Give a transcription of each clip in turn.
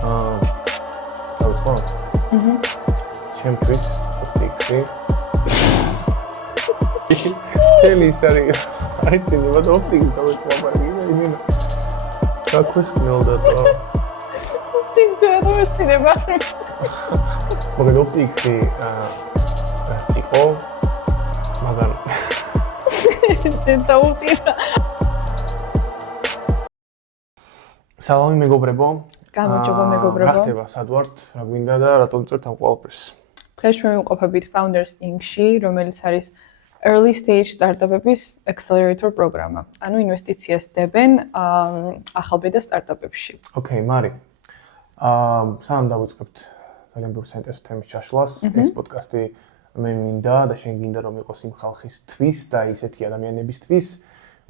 დავიწყო? ჩემთვის ფიქსი. თელის არის ცნება და ოპტიკის დავიწყებარი იმენა. გაქვესკნელდა და ოპტიკს რა დავეცნება? მაგრამ ოპტიკსი იყო მაგრამ დეტაუტირა. სალამი მეგობრებო. გამარჯობა მეგობრებო. რა ხდება, სად ვართ, რა გვინდა და რატომ წერთ ამ ყველაფერს? დღეს ჩვენ ვიმყოფებით Founders Inc-ში, რომელიც არის early stage სტარტაპების accelerator პროგრამა. ანუ ინვესტიციას დებენ ახალბედა სტარტაპებში. ოკეი, მარი. სანამ დავიწყებთ ძალიან ბევრი საინტერესო თემის ჩაშლას, ეს პოდკასტი მე მინდა და შენ გინდა რომ იყოს იმ ხალხისთვის და ისეთი ადამიანებისთვის,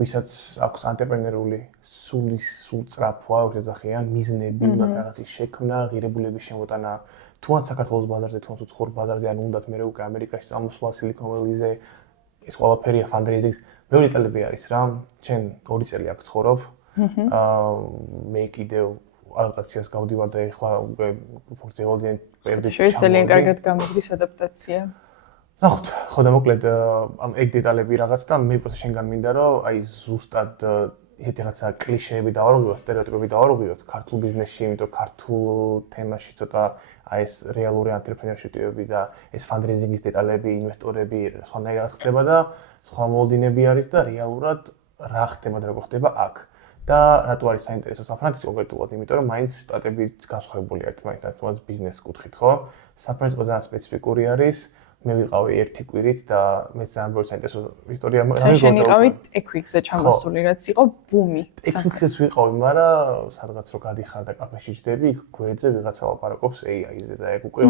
ვისაც აქვს ანტრეპრენერული სულწრაფვა, შეძახიან მიზნები, უნდათ რაღაცის შექმნა, ღირებულების შემოტანა, თუნდაც საქართველოს ბაზარზე, თუნდაც უცხოურ ბაზარზე, ან უნდათ მე უკვე ამერიკაში წამოსვლა, Silicon Valley-ზე, ეს ყველაფერია fundraising-ის. ბევრი დეტალები არის რა. შენ 2 წელი აქ ცხოვრობ. მე კიდევ ადაპტაციას გავდივარ და ეხლა უკვე ფუნქციონალიან პერიოდში შეიძლება ძალიან კარგად გამოგდის ადაპტაცია. ნახოთ, ხო და მოკლედ ამ ეგ დეტალები რაღაც და მე პროცესში შენგან მინდა რომ აი ზუსტად ისეთი რაღაცა კლიშეები დავარღვიოთ, სტერეოტიპები დავარღვიოთ ქართულ ბიზნესში, იმიტომ ქართულ თემაში ცოტა აი ეს რეალური ანტრეპრენერშიპები და ეს fundraising-ის დეტალები, ინვესტორები, სხვანაირად ხდება და სხვა მოლოდინები არის და რეალურად რა ხდება და როგორ ხდება აქ. და რატო არის საინტერესო საფრანგეთის კონკრეტულად, იმიტომ რომ მაინც სტატებიც განსხვავებულია ერთმანეთთან ბიზნეს კუთხით, ხო? საფრანგეთის ძალიან სპეციფიკური არის. მე ვიყავი 1 კვირით და მე ძალიან ბევრი საინტერესო ისტორია მოგწონდა. შენ იყავით Equix-ზე ჩამოსული, რაც იყო ბუმი. Equix-ზე ვიყავი, მაგრამ სადღაც რო გადიხარ და კაფეში ჯდები, იქ გვერდზე ვიღაცა ლაპარაკობს AI-ზე და ეგ უკვე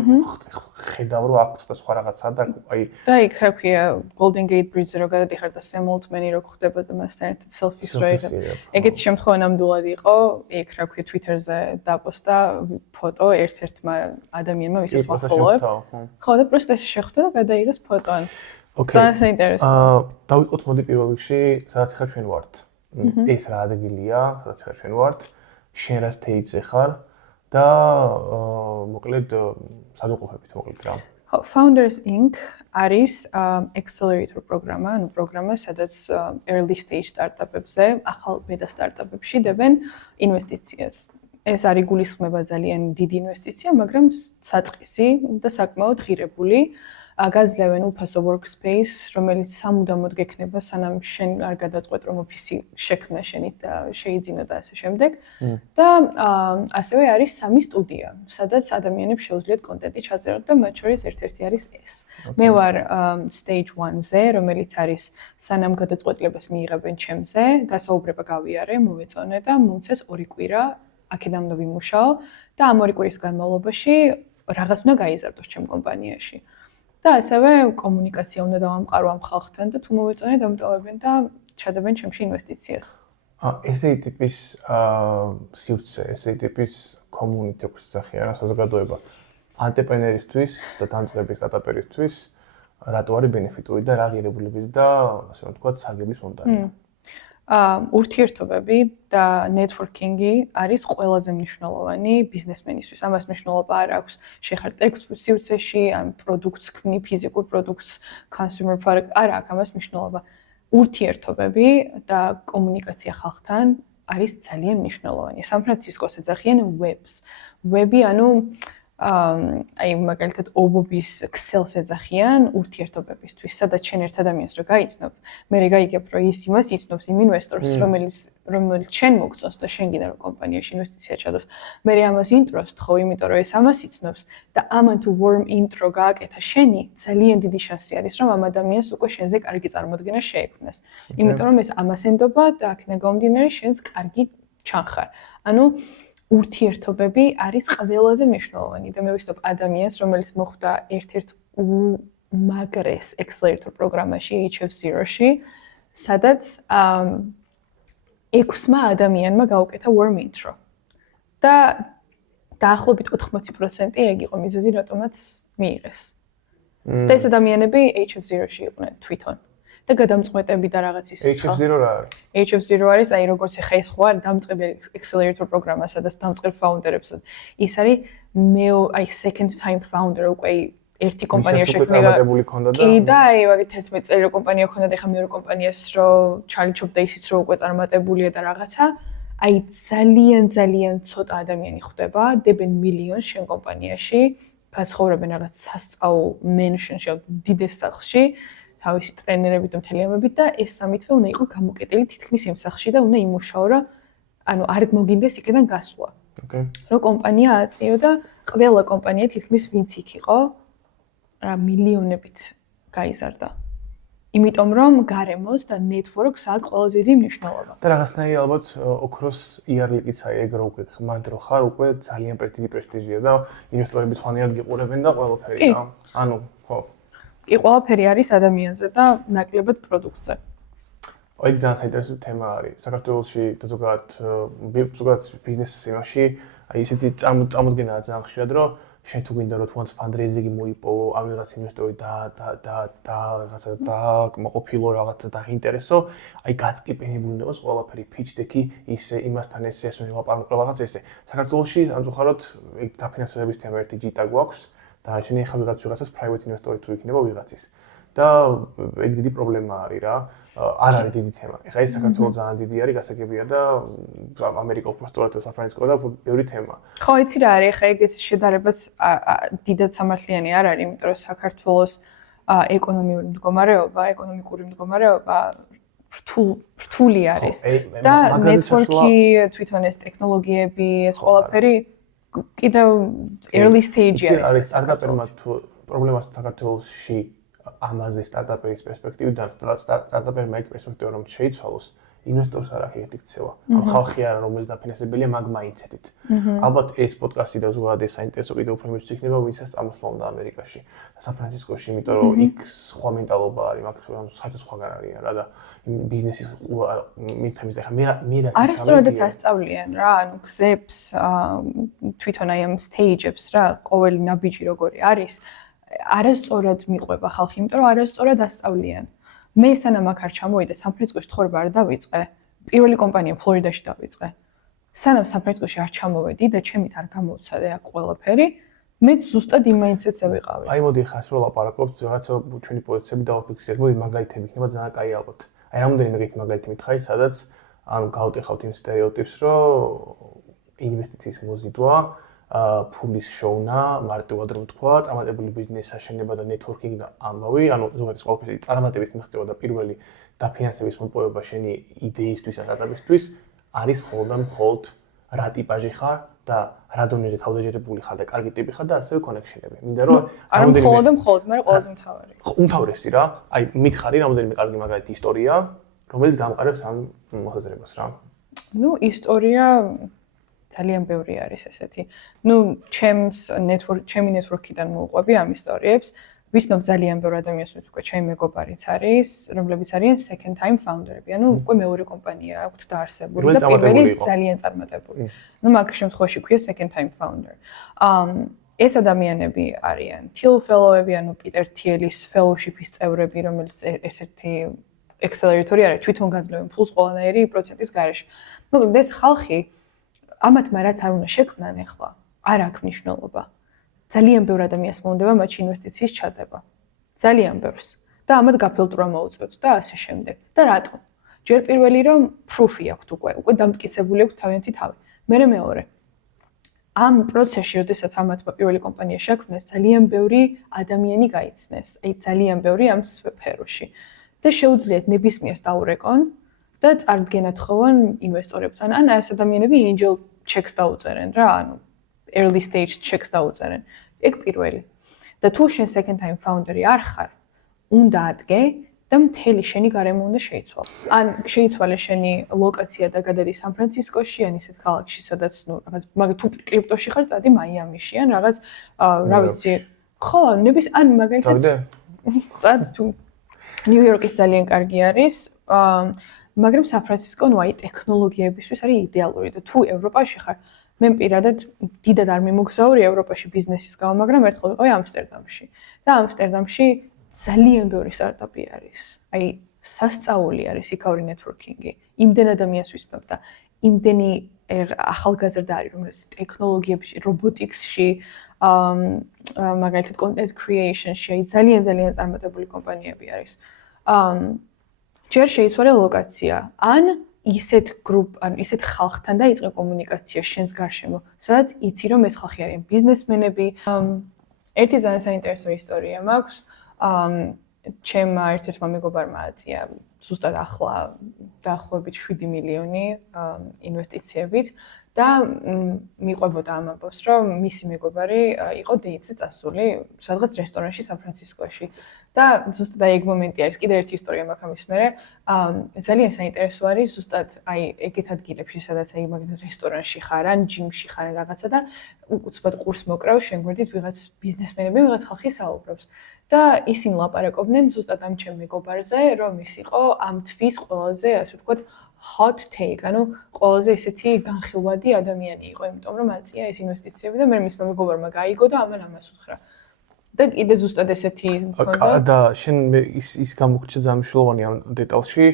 ხედავ რომ აქ ცოტა სხვა რაღაცა და აი და იქ რა ქვია Golden Gate Bridge-ზე რო გადადიხარ და Sam Altman-ი რო ხდება და მასთან ერთად selfies რო იღებ. ეგეთი შემთხვევა ნამდვილად იყო, იქ რა ქვია Twitter-ზე დაპოსტა ფოტო ერთ-ერთმა ადამიანმა, ვისაც ვახოლოებ. ხო და პროსტ ეს შეხვდა და გადაიღეს ფოტო. ოკეი. ძალიან საინტერესო. დავიწყოთ მოდი პირველ რიგში, სადაც ხარ ჩვენ ვართ. ეს რა ადგილია, სადაც ხარ ჩვენ ვართ. შენ რა stage-ზე ხარ და მოკლედ სად უყოფებით მოკლედ რა. ხო, Founders Inc არის accelerator პროგრამა, ანუ პროგრამა, სადაც early stage სტარტაპებზე, ახალბედა სტარტაპებში დებენ ინვესტიციას. ეს არ იგულისხმება ძალიან დიდი ინვესტიცია, მაგრამ საწყისი და საკმაოდ ღირებული. გაძლევენ უფასო workspace, რომელიც სამუდამოდ გექნება, სანამ შენ არ გადაწყვეტ რომ ოფისი შექმნა შენით და შეიძინო და ასე შემდეგ. და ასევე არის 3 სტუდია, სადაც ადამიანებს შეუძლიათ კონტენტი ჩაწეროთ და მათ შორის ერთ-ერთი არის ეს. მე ვარ stage 1-ზე, რომელიც არის სანამ გადაწყვეტილებას მიიღებენ ჩემზე, გასაუბრება გავიარე, მოვეწონე და მომცეს 2 კვირა აქედან უნდა ვიმუშაო და ამ 2 კვირის განმავლობაში რაღაც უნდა გაიზარდოს ჩემ კომპანიაში. და ასევე კომუნიკაცია უნდა დავამყარო ამ ხალხთან და თუ მოვეწონე დამტოვებენ და ჩადებენ ჩემში ინვესტიციას. ესეთი ტიპის სივრცე, ესეთი ტიპის community όπως ძახიან რა საზოგადოება ანტრეპრენერისთვის და დამწყების სტარტაპერისთვის რატო არის ბენეფიტური და რა ღირებულებიც და ასე ვთქვათ სარგებლის მომდავრია. ურთიერთობები და networking-ი არის ყველაზე მნიშვნელოვანი ბიზნესმენისთვის. ამას მნიშვნელობა არ აქვს შეხარ ტექსტ სივრცეში, ან პროდუქტს ქმნი, ფიზიკურ პროდუქტს, consumer product, არ აქვს ამას მნიშვნელობა. ურთიერთობები და კომუნიკაცია ხალხთან არის ძალიან მნიშვნელოვანი. სან-ფრანცისკოს ეძახიან webs. Web-ი ანუ აი მაგალითად ობობის Excel-ს ეძახიან ურთიერთობებისთვის, სადაც შენ ერთ ადამიანს რო გაიცნობ, მე გაიგებ რომ ის იმას იცნობს იმ ინვესტორს, რომელიც შენ მოგწონს და შენ გინდა რომ კომპანიაში ინვესტიცია ჩადოს. მე ამას ინტროს თხოვ, იმიტომ რომ ეს ამას იცნობს და ამან თუ warm intro გააკეთა შენი, ძალიან დიდი შანსი არის რომ ამ ადამიანს უკვე შენზე კარგი წარმოდგენა შეექმნას. იმიტომ რომ ეს ამას ენდობა და აქედან გამომდინარე შენს კარგი ჩანხარ. ანუ ურთიერთობები არის ყველაზე მნიშვნელოვანი და მე ვისწავ ადამიანს, რომელიც მოხვდა ერთ-ერთ უმაგრეს accelerator პროგრამაში HF0-ში, სადაც 6 ადამიანმა გაუკეთა warm intro. და დაახლოებით 80% ეგ იყო მიზეზი, რატომაც მიიღეს. და ეს ადამიანები HF0-ში იყვნენ თვითონ. და გადამწყვეტები და რაღაც ის HF0 რა არის? HF0 არის, აი როგორც ეხა ეს ხო არის დამწყები accelerator პროგრამა, სადაც დამწყებ ფაუნდერებს. ის არის აი second time founder უკვე ერთი კომპანია შექმნა. კი და აი ვაგით 11 წელი რო კომპანია ქონდა და ეხა მეორე კომპანიას რო Charlie Chop და ისიც რო უკვე წარმატებულია და რაღაცა, აი ძალიან ცოტა ადამიანი ხვდება, დებენ მილიონს შენ კომპანიაში, გაცხოვრებენ რაღაც სასწაულ mention-ში, დიდეს სახლში, თავისი ტრენერებით და მთელი ამებით და ეს სამითვე უნდა იყოს გამოკეტილი თითქმის იმ სახლში და უნდა იმუშაო, რომ ანუ არ მოგინდეს იქიდან გასვლა. ოკეი. რო კომპანია აწიო და ყველა კომპანია თითქმის ვინც იქ იყო, რა მილიონებით გაიზარდა. იმიტომ რომ გარემოს და network-ს აქვს ყველაზე დიდი მნიშვნელობა. და რაღაცნაირი ალბათ ოქროს იარლიკიც აი ეგრო უკვე მანდ რო ხარ უკვე ძალიან დიდი პრესტიჟია და ინვესტორები სხვანაირად გიყურებენ და ყველაფერი რა. ანუ ხო. კი, ყველაფერი არის ადამიანზე და ნაკლებად პროდუქტზე. აი ძალიან საინტერესო თემა არის. საქართველოში და ზოგადად ბიზნეს სფეროში აი ესეთი წარმოდგენაა ძალიან ხშირად რომ შენ თუ გინდა რომ თუნდაც ფანდრეიზინგი მოიპოვო, ამ ვიღაც ინვესტორი რაღაცა მოყოფილო რაღაცა დაინტერესო, აი გაწკიპენებული იყოს ყველაფერი pitch deck-ი ისე იმასთან ესე ლაპარაკო რაღაც ესე. საქართველოში ამწუხაროდ ეგ დაფინანსების თემა ერთი ჯიტა გვაქვს და შენ ეხლა ვიღაცას private investor-ი თუ იქნება ვიღაცის. და ეგ დიდი პრობლემა არის რა. არ არის დიდი თემა. ეხლა ეს საქართველოს ძალიან დიდი არის, გასაგებია და ამერიკა უბრალოდ სან-ფრანცისკო და ბევრი თემა. ხო, იცი რა არის, ეხლა ეგ ეს შედარებას დიდად სამართლიანი არ არის, იმიტომ რომ საქართველოს ეკონომიკური მდგომარეობა რთული არის. და network-ი, თვითონ ეს ტექნოლოგიები, ეს ყველაფერი კიდევ early stage-ი არის. არ გაპერმა თუ პრობლემას საქართველოში ამაზე სტარტაპერის პერსპექტივიდან სტარტაპერმა იქ პერსპექტივა რომ შეიცვალოს ინვესტორს არ აქვს ერთი ქცევა. ამ ხალხი არა რომელიც დაფინანსებელია მაგ მაინდსეტით. ალბათ ეს პოდკასტი და ზოგადად ეს საინტერესო კიდევ უფრო იმისთვის იქნება ვინცაც წამოსვლა უნდა ამერიკაში და სან-ფრანცისკოში, იმიტომ რომ იქ სხვა მენტალობა არის, მაგ საერთოდ სხვაგან არიან რა და ბიზნესის მითემის და ხა მე რა არასწორადაც ასწავლიან რა, ანუ გზებს თვითონ აი ამ stage-ებს რა, ყოველი ნაბიჯი როგორი არის არასწორად მიყვება ხალხი, იმიტომ რომ არასწორად ასწავლიან. მე სანამ აქ არ ჩამოვიდე, სან-ფრანცისკოში ცხოვრება არ დავიწყე. პირველი კომპანია ფლორიდაში დავიწყე. სანამ სან-ფრანცისკოში არ ჩამოვედი და ჩემით არ გამოვცადე აქ ყველაფერი, მე ზუსტად იმ მაინდსეტზე ვიყავი. აი მოდი ხა სულ ლაპარაკობთ, რაღაცა ჩვენი პოზიციები დავაფიქსირებ, მოდი მაგალითები იქნება ძალიან კაი ალბათ. აი რამოდენიმე რიგით მაგალითი მითხარი, სადაც ანუ გავუტეხავთ იმ სტერეოტიპს, რომ ინვესტიციის მოზიდვა ფულის შოვნა, მარტივად რომ თქვა, წარმატებული ბიზნესის აშენება და networking და ამბავი, ანუ ზოგადად ყველაფერი წარმატების მიღწევა და პირველი დაფინანსების მოპოვება შენი იდეისთვის, სტარტაპისთვის არის მხოლოდ რა ტიპაჟი ხარ და რა დონეზე თავდაჯერებული ხარ და კარგი ტიპი ხარ და ასევე კონექშენები. მინდა რომ არ მხოლოდ, მაგრამ ყველაზე მთავარი. უმთავრესი რა, აი მითხარი რამოდენიმე კარგი მაგალითი ისტორია, რომელიც გამყარებს ამ მოსაზრებას რა. ნუ ისტორია ძალიან ბევრი არის ესეთი. ნუ ჩემი network-იდან მოვყვები ამ ისტორიებს. ვისნობ ძალიან ბევრ ადამიანს, ვინც უკვე ჩემი მეგობარიც არის, რომლებიც არიან second time founder-ები. ანუ უკვე მეორე კომპანია აქვთ დაარსებული და პირველი ძალიან წარმატებული. ნუ მაგ შემთხვევაში ქვია second time founder. ეს ადამიანები არიან Thiel fellow-ები, ანუ პიტერ თიელის fellowship-ის წევრები, რომელიც ესეთი accelerator-ი არის, თვითონ გაძლევენ ფულს ყველანაირი პროცენტის გარეშე. მოკლედ ეს ხალხი ამათმა რაც არ უნდა შექმნან ახლა, არ აქვს მნიშვნელობა. ძალიან ბევრ ადამიანს მომდება მათში ინვესტიციის ჩადება. ძალიან ბევრს. და ამათ გაფილტრვა მოუწევთ და ასე შემდეგ. და რატომ? ჯერ პირველი რომ proof-ი აქვთ უკვე დამტკიცებული აქვთ თავიანთი თავი. მერე მეორე. ამ პროცესში, როდესაც ამათმა პირველი კომპანია შექმნეს, ძალიან ბევრი ადამიანი გაიცნეს. აი ძალიან ბევრი ამ სფეროში. და შეუძლიათ ნებისმიერს დაურეკონ და წარდგენად ხოვან ინვესტორებთან. ან ეს ადამიანები angel checks დაუწერენ რა, ანუ early stage checks დაუწერენ. ეგ პირველი. და თუ შენ second time founder-ი არ ხარ, უნდა ადგე და მთელი შენი გარემო უნდა შეიცვალო. ან შეიცვალე შენი ლოკაცია და გადადი სან-ფრანცისკოში, ან ისეთ ქალაქში, სადაც ნუ რაღაც მაგ თუ კრიპტოში ხარ, წადი მაიამიში, ან რაღაც რა ვიცი. ხო, ან მაგალითად წად თუ ნიუ-იორკის ძალიან კარგი არის. მაგრამ სან-ფრანცისკო ნუ აი ტექნოლოგიებისთვის არის იდეალური და თუ ევროპაში ხარ, მე პირადად დიდად არ მიმოგზაური ევროპაში ბიზნესის გამო, მაგრამ ერთხელ ვიყავი ამსტერდამში. და ამსტერდამში ძალიან ბევრი სტარტაპი არის. აი სასწაული არის იქაური networking-ი. იმდენ ადამიანს ვისმებ და იმდენი ახალგაზრდა არის, რომელიც ტექნოლოგიებში, რობოტიკსში, მაგალითად content creation-ში ძალიან წარმატებული კომპანიები არის. ჯერ შეიცვალე ლოკაცია, ან ისეთ ისეთ ხალხთან დაიწყე კომუნიკაცია შენს გარშემო, სადაც იცი რომ ეს ხალხი არიან ბიზნესმენები. ერთი ძალიან საინტერესო ისტორია მაქვს. ჩემმა ერთ-ერთმა მეგობარმა აწია ზუსტად ახლა დაახლოებით 7 მილიონი ინვესტიციებით და მიყვებოდა ამ ამბავს, რომ მისი მეგობარი იყო დეიტზე წასული სადღაც რესტორანში სან-ფრანცისკოში. და ზუსტად აი ეგ მომენტი არის, კიდევ ერთი ისტორია მაქვს ამის მერე. ძალიან საინტერესო არის ზუსტად აი ეგეთ ადგილებში, სადაც აი მაგალითად რესტორანში ხარ, ან ჯიმში ხარ რაღაცა და უცბად ყურს მოკრავ, შენ გვერდით ვიღაც ბიზნესმენები, ვიღაც ხალხი საუბრობს. და ისინი ლაპარაკობდნენ ზუსტად ამ ჩემ მეგობარზე, რომ ის იყო ამ თვის ყველაზე, ასე ვთქვათ, hot take, ანუ ყველაზე ისეთი განხილვადი ადამიანი იყო, იმიტომ რომ აწია ეს ინვესტიციები და მე მისმა მეგობარმა გაიგო და ამან ამას უთხრა. და კიდე ზუსტად ესეთი მქონდა. და შენ ის გამოგჩა ძალიან მნიშვნელოვანი ამ დეტალში,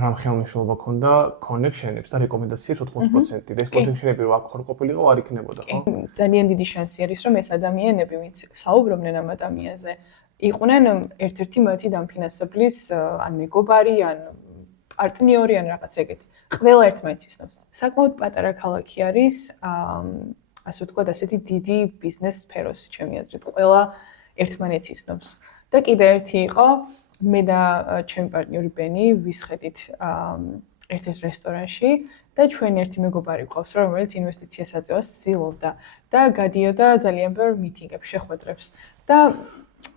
რამ ხელმისაწვდომობა ქონდა connection-ებს და რეკომენდაციებს 80%. და ეს connection-ები რო აქ ხარ ყოფილიყო, არ იქნებოდა, ხო? ძალიან დიდი შანსი არის, რომ ეს ადამიანები, ვინც საუბრობდნენ ამ ადამიანზე, იყვნენ ერთ-ერთი მათი დამფინანსებლის ან მეგობარი, ან პარტნიორი, ან რაღაც ეგეთი. ყველა ერთმანეთს იცნობს. საკმაოდ პატარა ქალაქი არის, ასე ვთქვათ, ასეთი დიდი ბიზნეს სფეროს, ჩემი აზრით, ყველა ერთმანეთს იცნობს. და კიდე ერთი იყო, მე და ჩემი პარტნიორი ბენი ვისხედით ერთ-ერთ რესტორანში და ჩვენ ერთი მეგობარი გვყავს, რომელიც ინვესტიციას აწევას ცდილობდა და გადიოდა ძალიან ბევრ მიტინგებს, შეხვედრებს და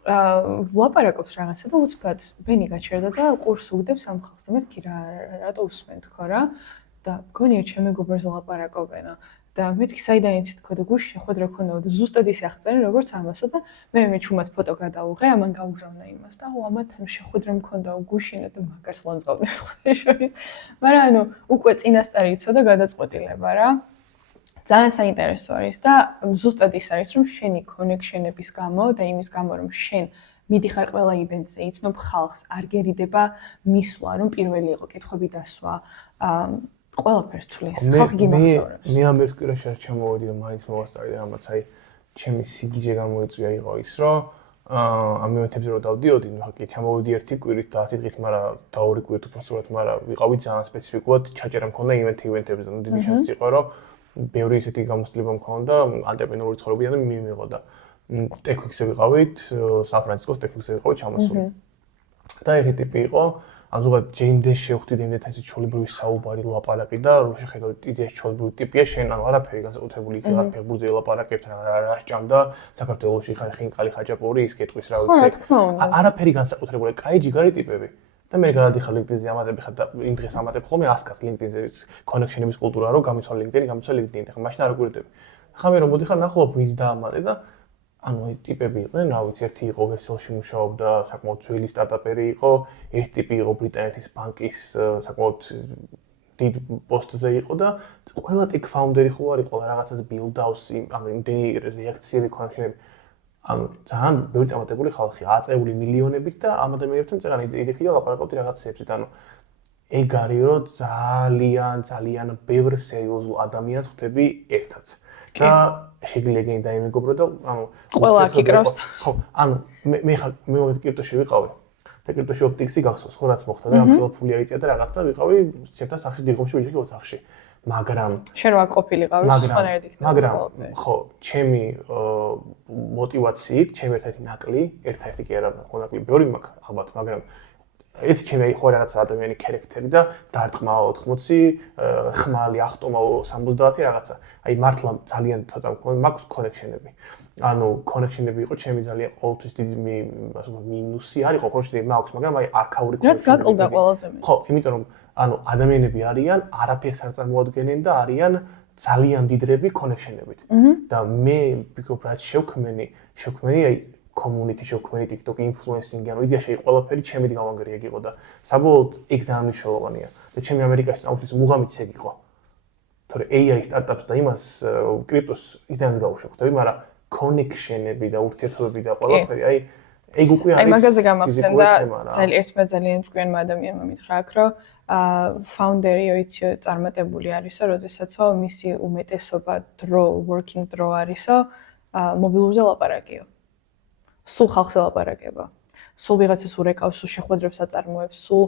ლაპარაკობს რაღაცა და უცბად ბენი გაჩერდა და ყურს უგდებს ამ ხალხს და მეთქი რატო უსმენ თქო რა და მგონია ჩემ მეგობარზე ლაპარაკობენა და მეთქი საიდან იცით თქო და გუშინ შეხვედრა ქონდა და ზუსტად ისე აღწერენ როგორც ამასო და მე ჩუმად ფოტო გადავუღე ამან გაუგზავნა იმას და ამათთან შეხვედრა მქონდა გუშინო და მაგარს ლანძღავდეს ხოშორის მაგრამ ანუ უკვე წინასწარი იცოდა გადაწყვეტილება რა ძალიან საინტერესო არის და ზუსტად ის არის რომ შენი კონექშენების გამო და იმის გამო რომ შენ მიდიხარ ყველა ივენტზე იცნობ ხალხს არ გერიდება მისვლა რომ პირველი იყო კითხვები დასვა ყველაფერს თulis ხალხი გიმახსოვრებს მე ამ ერთ კვირაში არ ჩამოვედი და მაინც მოვასწავდი რამაც აი ჩემი სიგიჟე გამოიწვია იყო ის რომ ამ ივენტებზე რომ დავდიოდი ნუ ხა კი ჩამოვედი ერთი კვირით და 10 დღით მაგრამ და ორი კვირით უბრალოდ მაგრამ ვიყავი ძალიან სპეციფიკურად ჩაჭერა მქონდა ივენტებზე ნუ დიდი შანსი იყო რომ ბევრი ისეთი გამოცდილება მქონდა ანტრეპრენორული ცხოვრებიდან და მივიღო და ტექნიკზე ვიყავით სან-ფრანცისკოს ტექნიკზე ვიყავით ჩამოსული და ერთი ტიპი იყო ან ზოგადად ჯეიმდეს შევხვდით იმდენთან ისე ჩოლებრივი საუბარი ლაპარაკი და რო შეხედავთ იდეაში ჩოლებრივი ტიპია შენ ანუ არაფერი განსაკუთრებული იქ რა ფეხბურთზე ლაპარაკებთ რა სჭამდა საქართველოში ხარ ხინკალი ხაჭაპური ის კითხვის რა ვიცი არაფერი განსაკუთრებული კაი ჯიგარი ტიპები და მე გადადიხარ LinkedIn-ზე ამატები ხარ და იმ დღეს ამატებ ხოლმე 100-ს LinkedIn-ზე connection-ების კულტურა რო გამიცვალ LinkedIn-ი ხა მაშინ არ აკვირდები. ხა მე რომ მოდიხარ ნახულობ ვინც დაამატე და ანუ აი ტიპები იყვნენ, რა ვიცი, ერთი იყო ვერსელში მუშაობდა, საკმაოდ ძველი სტარტაპერი იყო, ერთი ტიპი იყო ბრიტანეთის ბანკის საკმაოდ დიდ პოსტზე იყო და ყველა ტექ ფაუნდერი ხო არის, ყველა რაღაცას build-out-ს, ანუ იმდენი რეაქციები connection-ები ანუ ძალიან ბევრი წარმატებული ხალხი, აწეული მილიონებით და ამ ადამიანებთან წერან იდექი და ლაპარაკობდი რაღაცეებზე. ანუ ეგ არის რომ ძალიან ბევრ სერიოზულ ადამიანს ხვდები ერთად. და შეგიძლია დაიმეგობრო და ანუ ყველა აქ იკრავს. ხო, ანუ მე მოგეთ კრიპტოში ვიყავი. და კრიპტოში ოპტიქსი გახსოვს, ხო რაც მოხდა და ამ ხელფული აიწია და რაღაცა ვიყავი ჩემთან სახში დიღომში ვიჯექი ოთახში. მაგრამ შენ რა ყოფილიყავი სხვანაირად იქნება. მაგრამ ხო, ჩემი мотивациით, ჩემი ერთ-ერთი ნაკლი, ერთ-ერთი კი არა, ნაკლი ბევრი მაქვს ალბათ, მაგრამ ერთი ჩემი ხო რაღაცა ადამიანი ქარაქტერი და დარტყმა 80, ხმალი ახტომა 70 რაღაცა. აი მართლა ძალიან ცოტა მაქვს connection-ები. ანუ connection-ები იყო ჩემი ძალიან ყოველთვის დიდი მინუსი არის ხო connection-ები მაქვს, მაგრამ აი აქაური connection-ები. რაც გაკლდა ყველაზე მეტი. ხო, იმიტომ რომ ანუ ადამიანები არიან არაფერს არ წარმოადგენენ და არიან ძალიან დიდრები connection-ებით. და მე ვფიქრობ რაც შევქმენი აი community შევქმენი TikTok influencing ანუ იდეაში ყველაფერი ჩემი გამანგრია ეგ იყო და საბოლოოდ ეგ ძალიან მნიშვნელოვანია. და ჩემი ამერიკაში წამოთვის მუღამიც ეგ იყო. თორე AI startups და იმას კრიპტოს იდეას გავუშვებ, მაგრამ connection-ები და ურთიერთობები და ყველაფერი აი ეგ უკვე აი არის მაგაზე გამახსენდა თემა რა. ძალიან ჭკვიანმა ადამიანმა მითხრა აქ, რომ ფაუნდერი იცი წარმატებული არისო, როდესაცო მისი უმეტესობა დრო, working დრო არისო, მობილურზე ლაპარაკიო. სულ ხალხზე ლაპარაკება. სულ ვიღაცას ურეკავს, სულ შეხვედრებს აწარმოებს, სულ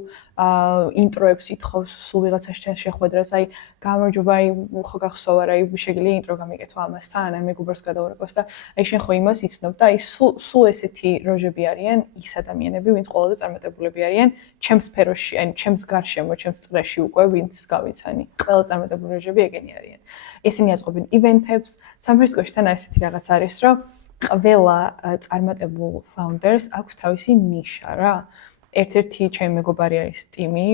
ინტროებს ითხოვს, სულ ვიღაცას შეხვედრას, აი გამარჯობა, აი ხო გახსოვ არა, აი შეგიძლია ინტრო გამიკეთო ამასთან, ან მეგობრს გადაურეკოს და აი შენ ხო იმას იცნობ და აი სულ ესეთი როჟები არიან ის ადამიანები, ვინც ყველაზე წარმატებულები არიან ჩემს სფეროში, ანუ ჩემს გარშემო, ჩემს წრეში უკვე ვინც გავიცანი. ყველა წარმატებული როჟები ეგენი არიან. ისინი აწყობენ ივენთებს, სან-ფრანცისკოში თან ესეთი რაღაც არის, რომ ყველა წარმატებულ ფაუნდერს აქვს თავისი ნიშა რა. ერთ-ერთი ჩემი მეგობარი არის ტიმი,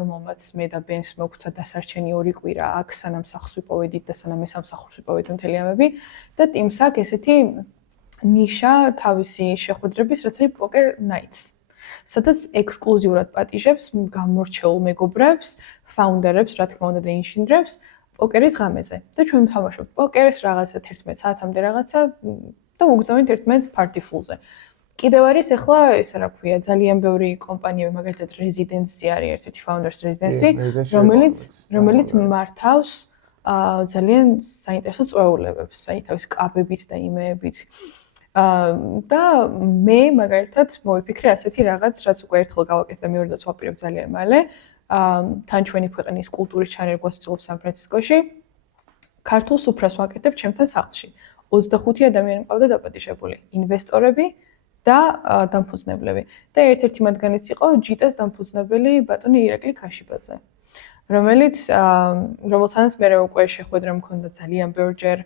რომელმაც მე და ბენს მოგცა დასარჩენი 2 კვირა აქ სანამ სახლს ვიპოვედით და სანამ ეს სამსახურს ვიპოვეთ მთელი ამები და ტიმს აქვს ესეთი ნიშა თავისი შეხვედრების, რაც არის poker nights. სადაც ექსკლუზიურად პატიჟებს გამორჩეულ მეგობრებს, ფაუნდერებს, რა თქმა უნდა და ინჟინრებს პოკერის ღამეზე. და ჩვენ ვთამაშობთ პოკერს რაღაცა 11 საათამდე რაღაცა და უგზავნით ერთმანეთს party full-ზე. კიდევ არის ახლა ესა რა ქვია, ძალიან ბევრი კომპანიები, მაგალითად Residency არის ერთ-ერთი Founders Residency, რომელიც მართავს ძალიან საინტერესო წვეულებებს, აი თავის კაბებით და იმეებით. და მე მაგალითად მოვიფიქრე ასეთი რაღაც, რაც უკვე ერთხელ გავაკეთე და მეორე დაც ვაპირებ ძალიან მალე. თან ჩვენი ქვეყნის კულტურის ჩანერგვას ვცდილობ სან-ფრანცისკოში. ქართულ სუფრას ვაკეთებ ჩემთან სახლში. 25 ადამიანი მყავდა დაპატიჟებული, ინვესტორები და დამფუძნებლები. და ერთ-ერთი მათგანიც იყო ჯიტას დამფუძნებელი ბატონი ირაკლი ქაშიბაძე, რომელთანაც მე უკვე შეხვედრა მქონდა ძალიან ბევრჯერ,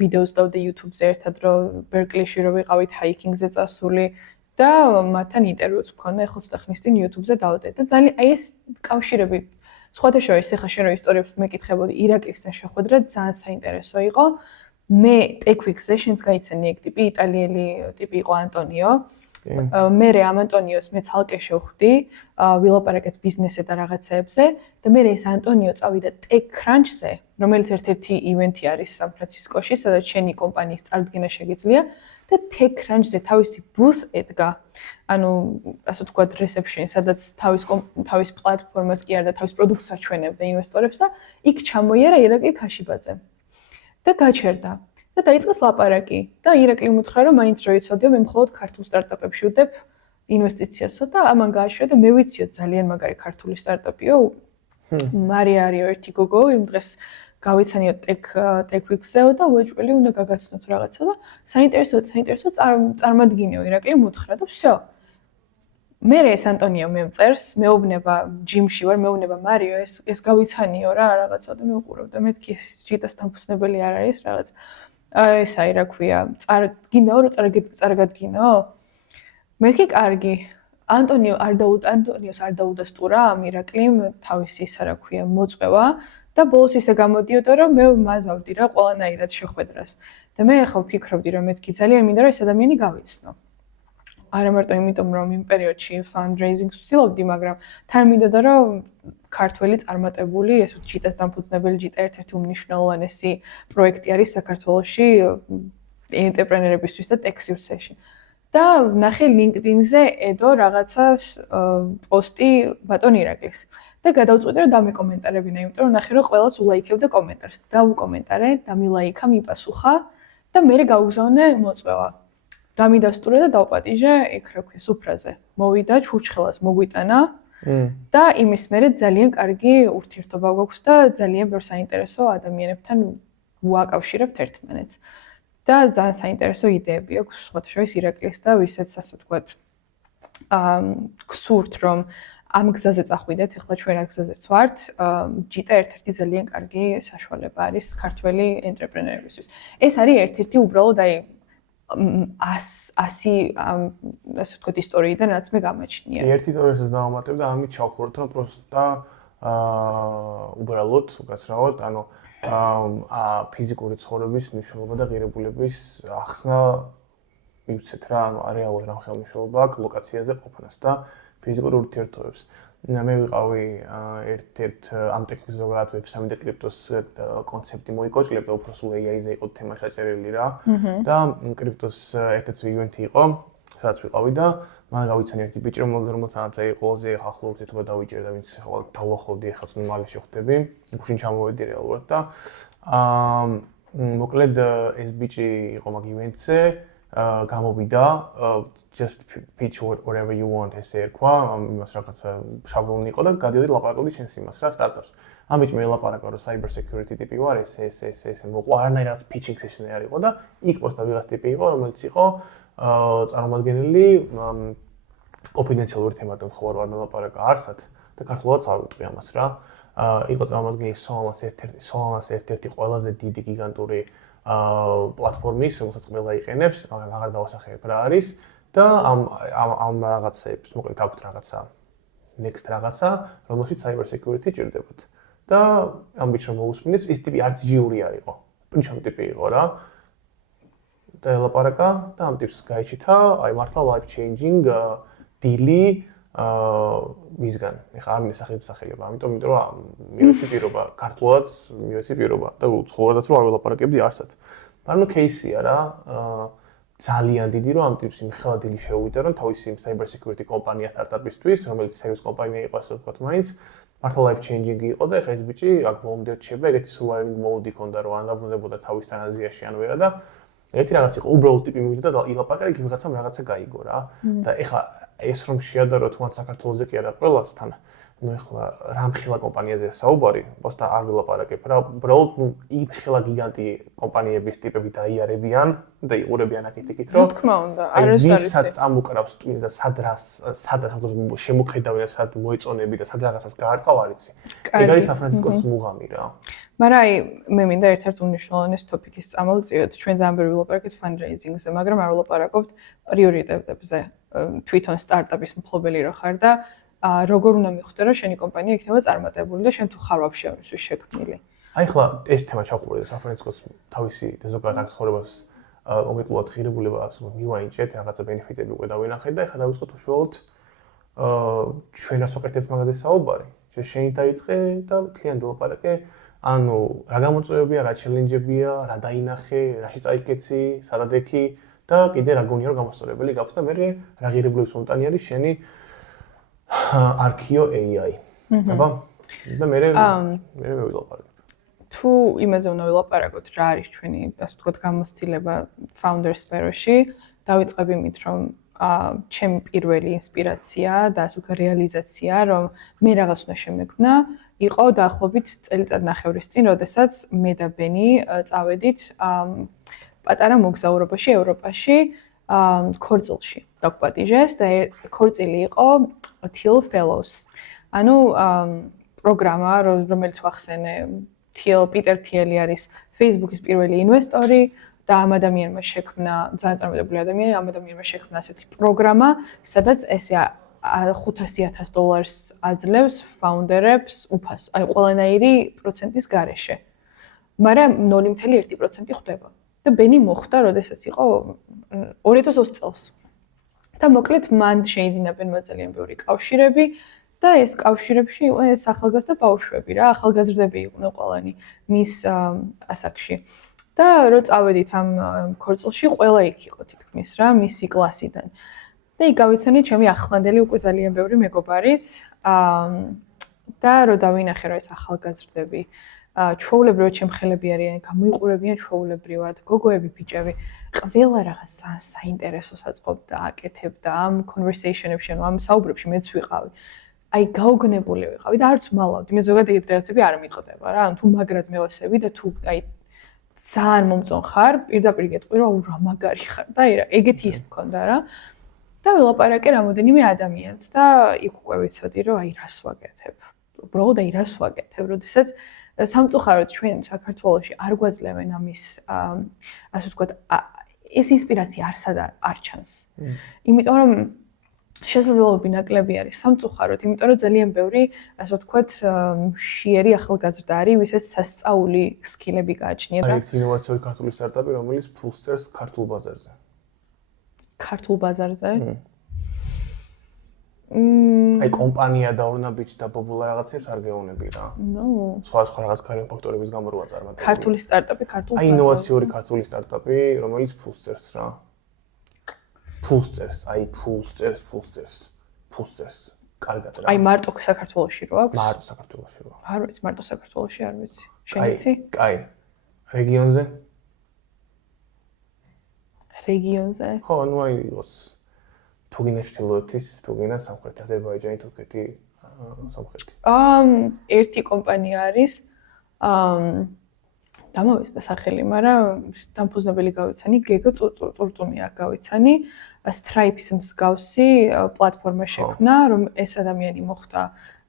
ვიდეოს დავდე YouTube-ზე ერთად, რომ ბერკლიში რო ვიყავით ჰაიკინგზე წასული და მათთან ინტერვიუც მქონდა, ეხლა ცოტა ხნის წინ YouTube-ზე დავდე და ძალიან აი ეს კავშირები სხვათა შორის ეხლა შენ რო ისტორიებს მეკითხებოდი ირაკლისთან შეხვედრა ძალიან საინტერესო იყო. მე ტექვიქზე შენც გაიცანი ეგ ტიპი, იტალიელი ტიპი იყო ანტონიო. მე ამ ანტონიოს მე ცალკე შევხვდი, ვილაპარაკეთ ბიზნესზე და რაღაცეებზე და მე ეს ანტონიო წავიდა TechCrunch-ზე, რომელიც ერთ-ერთი ივენთი არის სან-ფრანცისკოში, სადაც შენი კომპანიის წარდგენა შეგიძლია და TechCrunch-ზე თავისი booth ედგა. ანუ ასე ვთქვათ, reception, სადაც თავის პლატფორმას კი არა და თავის პროდუქტს აჩვენებდა ინვესტორებს და იქ ჩამოიარა ირაკლი ქაშიბაძე. და გაჩერდა და დაიწყეს ლაპარაკი და ირაკლი მუთხრა რომ მაინც რო იცოდიო მე მხოლოდ ქართულ სტარტაპებში ვდებ ინვესტიციასო და ამან გააჩერდა და მე ვიციო ძალიან მაგარი ქართული სტარტაპიო მარია არისო ერთი გოგო იმ დღეს გავიცანიო TechWeek-ზეო და უეჭველი უნდა გაგაცნოთ რაღაცა და საინტერესო წარმადგინეო ირაკლი მუთხრა და всё მე ეს ანტონიო მემწერს, მეუბნება ჯიმში ვარ, მეუბნება მარიო, ეს გავიცანიო რა რაღაცა და მეუყურებ და მეთქი ეს ჯიტას დამფუძნებელი არ არის რაღაც. ეს აი რა ქვია, გინდაო რომ წარგადგინო? მეთქი კარგი. ანტონიოს არ დაუდასტურა ამ ირაკლიმ თავისი ისა რა ქვია, მოწვევა და ბოლოს ისე გამოდიოდა რომ მე მაზავდი რა ყველანაირად შეხვედრას. და მე ახლა ვფიქრობდი რომ მეთქი ძალიან მინდა რომ ეს ადამიანი გავიცნო. არა მარტო იმიტომ რომ იმ პერიოდში fundraising-ს ვცდილობდი, მაგრამ თან მინდოდა რომ ქართველი წარმატებული, ეს ჯიტას დამფუძნებელი ჯიტა ერთ-ერთი უმნიშვნელოვანესი პროექტი არის საქართველოში ენტერპრენერებისთვის და tech სივრცეში. და ნახე LinkedIn-ზე ედო რაღაცას პოსტი ბატონ ირაკლის. და გადავწყვიტე რომ დამეკომენტარებინა, იმიტომ რომ ნახე რომ ყველას ულაიქებდა კომენტარს. დავუკომენტარე, დამილაიქა, მიპასუხა და მე გავუგზავნე მოწვევა. დამიდასტურე და დავპატიჟე იქ რა ქვია სუფრაზე. მოვიდა ჩურჩხელას მოგვიტანა და იმის მერე ძალიან კარგი ურთიერთობა გვაქვს და ძალიან ბევრ საინტერესო ადამიანებთან ვაკავშირებთ ერთმანეთს. და ძალიან საინტერესო იდეები აქვს სხვათა შორის ირაკლის და ვისაც ასე ვთქვათ გსურთ რომ ამ გზაზე წახვიდეთ, ეხლა ჩვენ ამ გზაზეც ვართ, ჯიტა ერთ-ერთი ძალიან კარგი საშუალება არის ქართველი ენტერპრენერებისთვის. ეს არის ერთ-ერთი უბრალოდ აი 100 ასე ვთქვათ ისტორიიდან რაც მე გამაჩნია. ერთი ისტორიასაც დავამატებ და ამით ჩავხუროთ, რომ პროსტა უბრალოდ უკაცრავად, ანუ ფიზიკური ცხოვრების მნიშვნელობა და ღირებულების ახსნა მივცეთ რა, ანუ არეალურ რამხელმშობლობა აქვს ლოკაციაზე ყოფნას და ფიზიკურ ურთიერთობებს. მე ვიყავი ერთ-ერთ ამ ტექნიკის ზოგადად Web3 და კრიპტოს კონცეფტი მოიკოჭლებდა, უფრო სულ AI-ზე იყო თემა ჩაჭერილი რა. და კრიპტოს ერთ-ერთი ივენთი იყო, სადაც ვიყავი და მან გავიცანი ერთი ბიჭი, რომელთანაც აი ყველაზე ახლო ურთიერთობა დავიჭერე და ვინც ახლა დავახლოვდი, ახლა მალე შევხვდები, გუშინ ჩამოვედი რეალურად და მოკლედ ეს ბიჭი იყო მაგ ივენტზე, გამოვიდა, just pitch whatever you want ესე ერქვა, იმას რაღაცა შაბლონი იყო და გადიოდი ლაპარაკობდი შენს იმას რა სტარტაპს. ამ ბიჭმა ელაპარაკა რომ cyber security ტიპი ვარ, ესე მოყვა, არანაირ რაღაც pitching session-ი არ იყო და იქ პოსტა ვიღაც ტიპი იყო, რომელიც იყო წარმოადგენელი კონფიდენციალური თემატων ხო არ ვილაპარაკა არსად და ქართულად არ ვიტყვი ამას რა. იყო წარმოადგენელი Solana-ს ერთ-ერთი ყველაზე დიდი გიგანტური პლატფორმის, რომელსაც ყველა იყენებს, მაგრამ აღარ დავასახელებ რა არის და ამ რაღაცებს, მოკლედ აქვთ რაღაცა next რაღაცა, რომელშიც cyber security ჭირდებათ. და ამ ბიჭს რომ მოусმინეს, ის ტიპი არც ჯიური არ იყო. პრინჩამ ტიპი იყო რა. და ელაპარაკა და ამ ტიპს გაიჩითა, აი მართლა life changing 딜ი ვისგან. ეხლა არ მინდა სახელება, ამიტომ რომ მივეცი პირობა, ქართულადაც მივეცი პირობა და უცხოურადაც რომ არ ველაპარაკებდი არსად. მაგრამ кейსია რა, ძალიან დიდი რომ ამ ტიპს იმხელა 딜ი შეუვიდა, რომ თავისი cyber security კომპანია სტარტაპისთვის, რომელიც სერვის კომპანია იყო ასე ვთქვათ, მაინც მართლა life changing იყო და ეხლა ეს ბიჭი აქ ბოლომდე რჩება, ეგეთი surviving mode იქონდა, რომ არ დაბრუნდებოდა თავისთან აზიაში ან ვერა და ერთი რაღაც იყო, უბრალოდ ტიპი მივიდა და ილაპარაკა, იქ ვიღაცამ რაღაცა გაიგო რა. და ეხლა ეს რომ შეადარო თუმცა საქართველოზე კი არა ყველასთან, ну ეხლა რამხელა კომპანიაზეა საუბარი, просто არ ვილაპარაკებ რა, უბრალოდ ну იმხელა გიგანტი კომპანიების ტიპები დაიარებიან და იყურებიან აქეთ-იქით, რომ თქმა უნდა, არ ეს არის. ვისაც წამუკრავს ტვინს და სადაც შემოხედავენ და სად მოეწონები და სად რაღაცას გაარტყავ არ იცი. ეგ არის სან-ფრანცისკოს მუღამი რა. მაგრამ აი მე მინდა ერთ-ერთ უნიშნულოვანეს ტოპიკის წამოვწიოთ. ჩვენ ძალიან ბევრი ვილაპარაკეთ fundraising-ზე, მაგრამ არ ვილაპარაკობთ პრიორიტეტებზე. თვითონ სტარტაპის მფლობელი რო ხარ და როგორ უნდა მიხვდე რომ შენი კომპანია იქნება წარმატებული და შენ თუ ხარ ვაფშე ამისთვის შექმნილი. აი ხლა ეს თემა ჩავხურე სან-ფრანცისკოს თავისი და ზოგადად აქ ცხოვრებას კონკრეტულად ღირებულება აქვს მივაინჭეთ, რაღაცა ბენეფიტები უკვე დავინახეთ და ეხლა დავიწყოთ უშუალოდ ჩვენ რას ვაკეთებთ მაგაზე საუბარი. შენი დაიწყე და მთლიან ვილაპარაკე, ანუ რა გამოწვევებია, რა ჩელენჯებია, რა დაინახე, რაში წაიკეცი, სადად ექი და კიდე რა გონია რომ გამოსწორებელი გაქვს და მე რა ღირებულების მომტანი არის შენი Archeo AI. აბა და მე ვილაპარაკებ. თუ იმაზე უნდა ვილაპარაკოთ, რა არის ჩვენი, ასე ვთქვათ, გამოცდილება founder sphero-ში, დავიწყებ იმით, რომ ჩემი პირველი ინსპირაცია და ასე ვთქვათ, რეალიზაცია, რომ მე რაღაც უნდა შემექმნა, იყო დაახლოებით წელიწადნახევრის წინ, როდესაც მე და ბენი წავედით პატარა მოგზაურობაში ევროპაში, ქორწილში დაგვპატიჟეს და ქორწილი იყო Thiel Fellows. ანუ პროგრამა, რომელიც ვახსენე, პიტერ თიელი არის Facebook-ის პირველი ინვესტორი და ამ ადამიანმა შექმნა, ძალიან წარმატებული ადამიანი, ამ ადამიანმა შექმნა ასეთი პროგრამა, სადაც ესე $500,000 აძლევს ფაუნდერებს უფასო, აი ყველანაირი პროცენტის გარეშე. მაგრამ 0.1% ხდება. და ბენი მოხდა, როდესაც იყო 2020 წელს. და მოკლედ მან შეიძინა ბენმა ძალიან ბევრი კავშირები და ეს კავშირებში იყვნენ ეს ახალგაზრდა ბავშვები რა, ახალგაზრდები იყვნენ ყველანი მის ასაკში. და რო წავედით ამ ქორწილში, ყველა იქ იყო თითქმის რა, მისი კლასიდან. და იქ გავიცანი ჩემი ახლანდელი უკვე ძალიან ბევრი მეგობარიც და რო დავინახე რომ ეს ახალგაზრდები ჩვეულებრივად ჩემხელები არიან, გამოიყურებიან ჩვეულებრივად, გოგოები, ბიჭები, ყველა რაღაც საინტერესოს აწყობდა, აკეთებდა ამ conversation-ებში, ამ საუბრებში მეც ვიყავი. აი გაუგნებული ვიყავი და არც მალავდი. მე ზოგადად ეგეთ რაღაცები არ მიტყდება რა. თუ მაგრად მევასები და თუ აი ძალიან მომწონ ხარ, პირდაპირ გეტყვი რომ რა მაგარი ხარ და ეგეთი ის მქონდა რა. და ველაპარაკე რამოდენიმე ადამიანს და იქ უკვე ვიცოდი რომ აი რას ვაკეთებ. უბრალოდ აი რას ვაკეთებ, როდესაც სამწუხაროდ ჩვენ საქართველოში არ გვაძლევენ ამის ასე ვთქვათ ეს ინსპირაცია არსად არ ჩანს. იმიტომ რომ შესაძლებლობები ნაკლები არის სამწუხაროდ, იმიტომ რომ ძალიან ბევრი ასე ვთქვათ მშიერი ახალგაზრდა არის, ვისაც სასწაული სკილები გააჩნია და არის ინოვაციური ქართული სტარტაპი, რომელიც ფულს წერს ქართულ ბაზარზე. ქართულ ბაზარზე? აი კომპანია დავრნა ბიჭ და ბობულა რაღაცებს არ გეუნები რა. ნო. სხვა რაღაც გარემო ფაქტორების გამო როა წარმატებული. ქართული სტარტაპი, ქართულ ბაზარზე. აი ინოვაციური ქართული სტარტაპი, რომელიც ფულს წერს რა. ფულს წერს, ფულს წერს. კარგად რა. აი მარტო საქართველოში რო აქვს? მარტო საქართველოში რო. არ ვიცი, მარტო საქართველოში არ ვიცი. შენიცი? კაი. რეგიონზე? რეგიონზე? ხო, ანუ აი იყოს თუ გინდა ჩრდილოეთის, თუ გინდა სამხრეთი, აზერბაიჯანი, თურქეთი, სამხრეთი. ერთი კომპანია არის დამოვიწყდა სახელი, მაგრამ დამფუძნებელი გავიცანი, გეგო წურწუმი აქ გავიცანი, Stripe-ის მსგავსი პლატფორმა შექმნა, რომ ეს ადამიანი მოხდა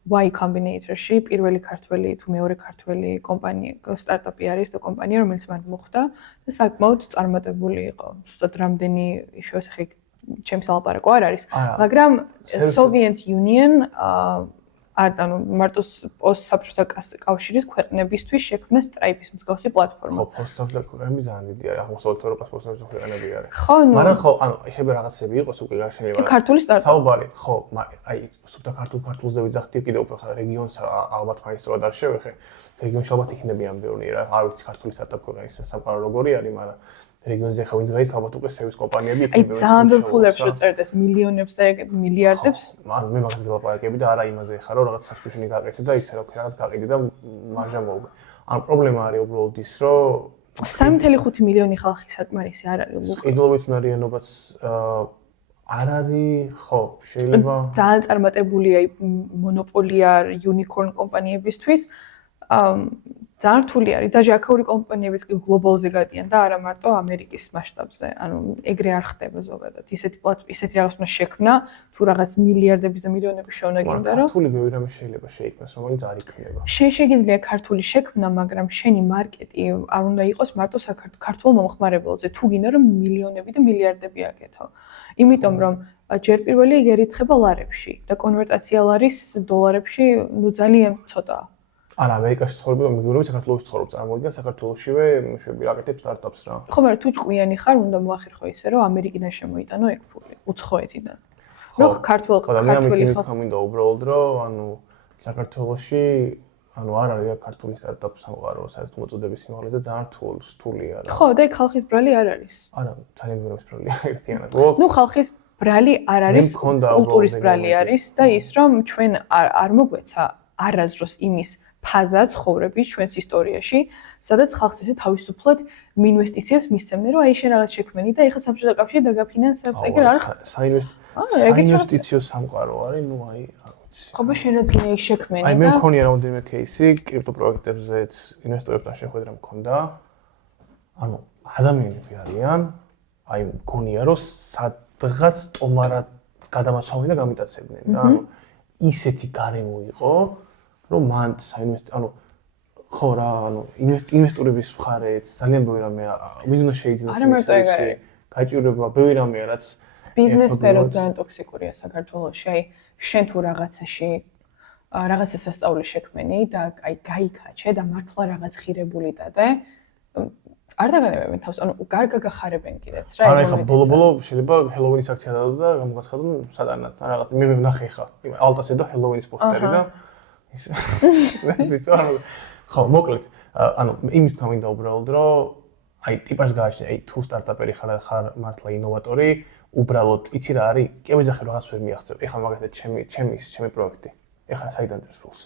Y Combinator-ში, პირველი ქართველი თუ მეორე ქართველი კომპანია, სტარტაპი არის და კომპანია, რომელიც მან მოხდა და საკმაოდ წარმატებული იყო. ზუსტად რამდენი შესახე ჩემს ალაპარაკო არ არის, მაგრამ Soviet Union ანუ მარტო პოსტსაბჭოთა კავშირის ქვეყნებისთვის შექმნა Stripe-ის მსგავსი პლატფორმა. ხო, პოსტსაბჭოთა ქვეყნები ძალიან დიდი არის, აღმოსავლეთ ევროპას პოსტსაბჭოთა ქვეყნები არის. ხო, მაგრამ ხო, ანუ შეიძლება რაღაცები იყოს უკვე გარშემო. ქართული სტარტაპი. საუბარი, ხო, აი, სუფთა ქართულზე ვიძახდი კიდევ უფრო ხარ რეგიონს ალბათ მაინცოდ არ შევეხე. რეგიონში ალბათ იქნებიან ბევრი რა, არ ვიცი ქართული სტარტაპ ქვეყნის სამყარო როგორი არის, მაგრამ რეგიონზე ხა ვინც გაიც ალბათ უკვე სერვის კომპანიები იქნება. აი, ძალიან ბევრ ფულებს რო წერდეს, მილიონებს და მილიარდებს. ანუ მე მაგას ვილაპარაკები და არა იმაზე ხარ, რომ რაღაც subscription-ი გააკეთე და ისე რაღაც გაყიდე და მარჟა მოუგე. ანუ პრობლემა არის უბრალოდ ის, რომ 3.5 მილიონი ხალხი საკმარისი არ არის. ყიდულობით უნარიანობაც არ არის, ხო, შეიძლება ძალიან წარმატებული აი მონოპოლია unicorn კომპანიებისთვის. ძალიან რთული არის. დაჟე აქაური კომპანიებიც კი გლობალზე გადიან და არა მარტო ამერიკის მასშტაბზე. ანუ ეგრე არ ხდება ზოგადად. ისეთი რაღაც უნდა შექმნა, თუ რაღაც მილიარდების და მილიონების შოვნა გინდა, რომ ქართული ბევრი რამე შეიძლება შეიქმნას, რომელიც არ იქნება. შეიძლება ქართული შექმნა, მაგრამ შენი მარკეტი არ უნდა იყოს მარტო საქართველოს მომხმარებელზე. თუ გინდა რომ მილიონები და მილიარდები აკეთო. იმიტომ რომ ჯერ პირველი იგი ერიცხება ლარებში და კონვერტაცია ლარის დოლარებში ნუ ძალიან ცოტაა. არა, ამერიკაში ცხოვრობ და მიგონები საქართველოში ცხოვრობ, წარმოგიდგენ საქართველოშივე შვები აკეთებს სტარტაპს რა. ხო, მაგრამ თუ ჭკვიანი ხარ, უნდა მოახერხო ისე, რომ ამერიკიდან შემოიტანო ეგ ფული, უცხოეთიდან. რომ ქართველი ხალხი მინდა უბრალოდ რომ ანუ საქართველოში ანუ არ არის ქართული სტარტაპ სამყარო საერთო მოწოდების სიმაღლეზე ძალიან რთულია რა. ხო, და ეგ ხალხის ბრალი არ არის. არა, ძალიან ბევრი ბრალი ერთიანად. ნუ ხალხის ბრალი არ არის, კულტურის ბრალი არის და ის რომ ჩვენ არ მოგვეცა არასდროს იმის ფაზა ცხოვრების ჩვენს ისტორიაში, სადაც ხალხს ესე თავისუფლად მინვესტიციებს მისცემდნენ, რომ აი შენ რაღაც შექმენი და ეხლა საბჭოთა კავშირი დაგაფინანსებ, ეგრე არ ხარ. საინვესტიციო სამყარო არის, ნუ აი არ ვიცი. ხო, შენაც გინდა ის შექმენი და აი მე მქონია რამდენიმე кейსი კრიპტო პროექტებზეც ინვესტორებთან შეხვედრა მქონდა. ანუ ადამიანები არიან, აი მქონია რომ სადღაც ტომარად გადამაცვალდნენ და გამიტაცებდნენ და ანუ ისეთი გარემო იყო რომ მან ანუ ხო რა ანუ ინვესტორების მხარეც ძალიან ბევრი რამე ვინ უნდა შეიძლება არა მარტო ეგ არის გაჭირვება ბევრი რამეა რაც ბიზნეს სფერო ძალიან ტოქსიკურია საქართველოში აი შენ თუ რაღაცაში რაღაცას ასწავლი შექმენი და აი გაიქაჩე და მართლა რაღაც ღირებული დადე არ დაგანებებენ თავს ანუ გარგა გახარებენ კიდეც რა არა ეხლა ბოლო შეიძლება ჰელოვინის აქცია დადო და გამოგაცხადო სატანად რაღაც მე ვნახე ხა ალტასე და ჰელოვინის პოსტერი და ხო, მოკლედ, ანუ იმის თქმა მინდა უბრალოდ, რომ აი ტიპას გააჩნია, აი თუ სტარტაპერი ხარ მართლა ინოვატორი, უბრალოდ იცი რა არის? კი ვიძახე რაღაც ვერ მიაღწევ. ეხლა მაგალითად ჩემი პროექტი. ეხლა საიდან წერს ფულს?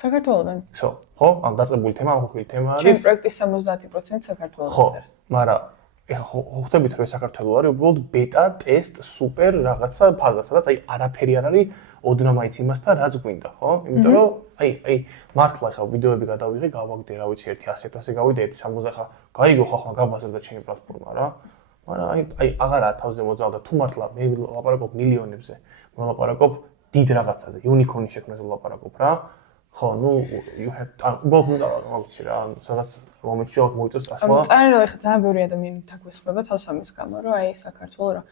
საქართველოდან. ხო, ანუ დაწყებული თემა, ახალი თემა არის. ჩემი პროექტის 70% საქართველოდან წერს. მაგრამ ეხლა ხვდებით რომ საქართველო არის უბრალოდ ბეტა, ტესტ, სუპერ რაღაცა ფაზა, სადაც აი არაფერი არ არის ოდნავ მაინც იმასთან რაც გვინდა, ხო? იმიტომ რომ აი მართლა ხა ვიდეოები გადავიღე, გავაგდე, რა ვიცი, 100-100 გავიდე, 60 ხა გაიგო ხალხმა გაბაზრდა და ჩემი პლატფორმა რა. მაგრამ აი აღარა თავზე მოძალდა თუ მართლა მე ვლაპარაკობ მილიონებზე, ვლაპარაკობ დიდ რაღაცაზე, unicorn-ის შექმნაზე ვლაპარაკობ რა. ხო, ნუ you have both უნდა გავიცი რა, სადაც მომენტში აღ მოიწევს ასვლა. წარილა ხა ძალიან ბევრი ადამიანი თაგვესხმება თავს ამის გამო, რომ აი საქართველო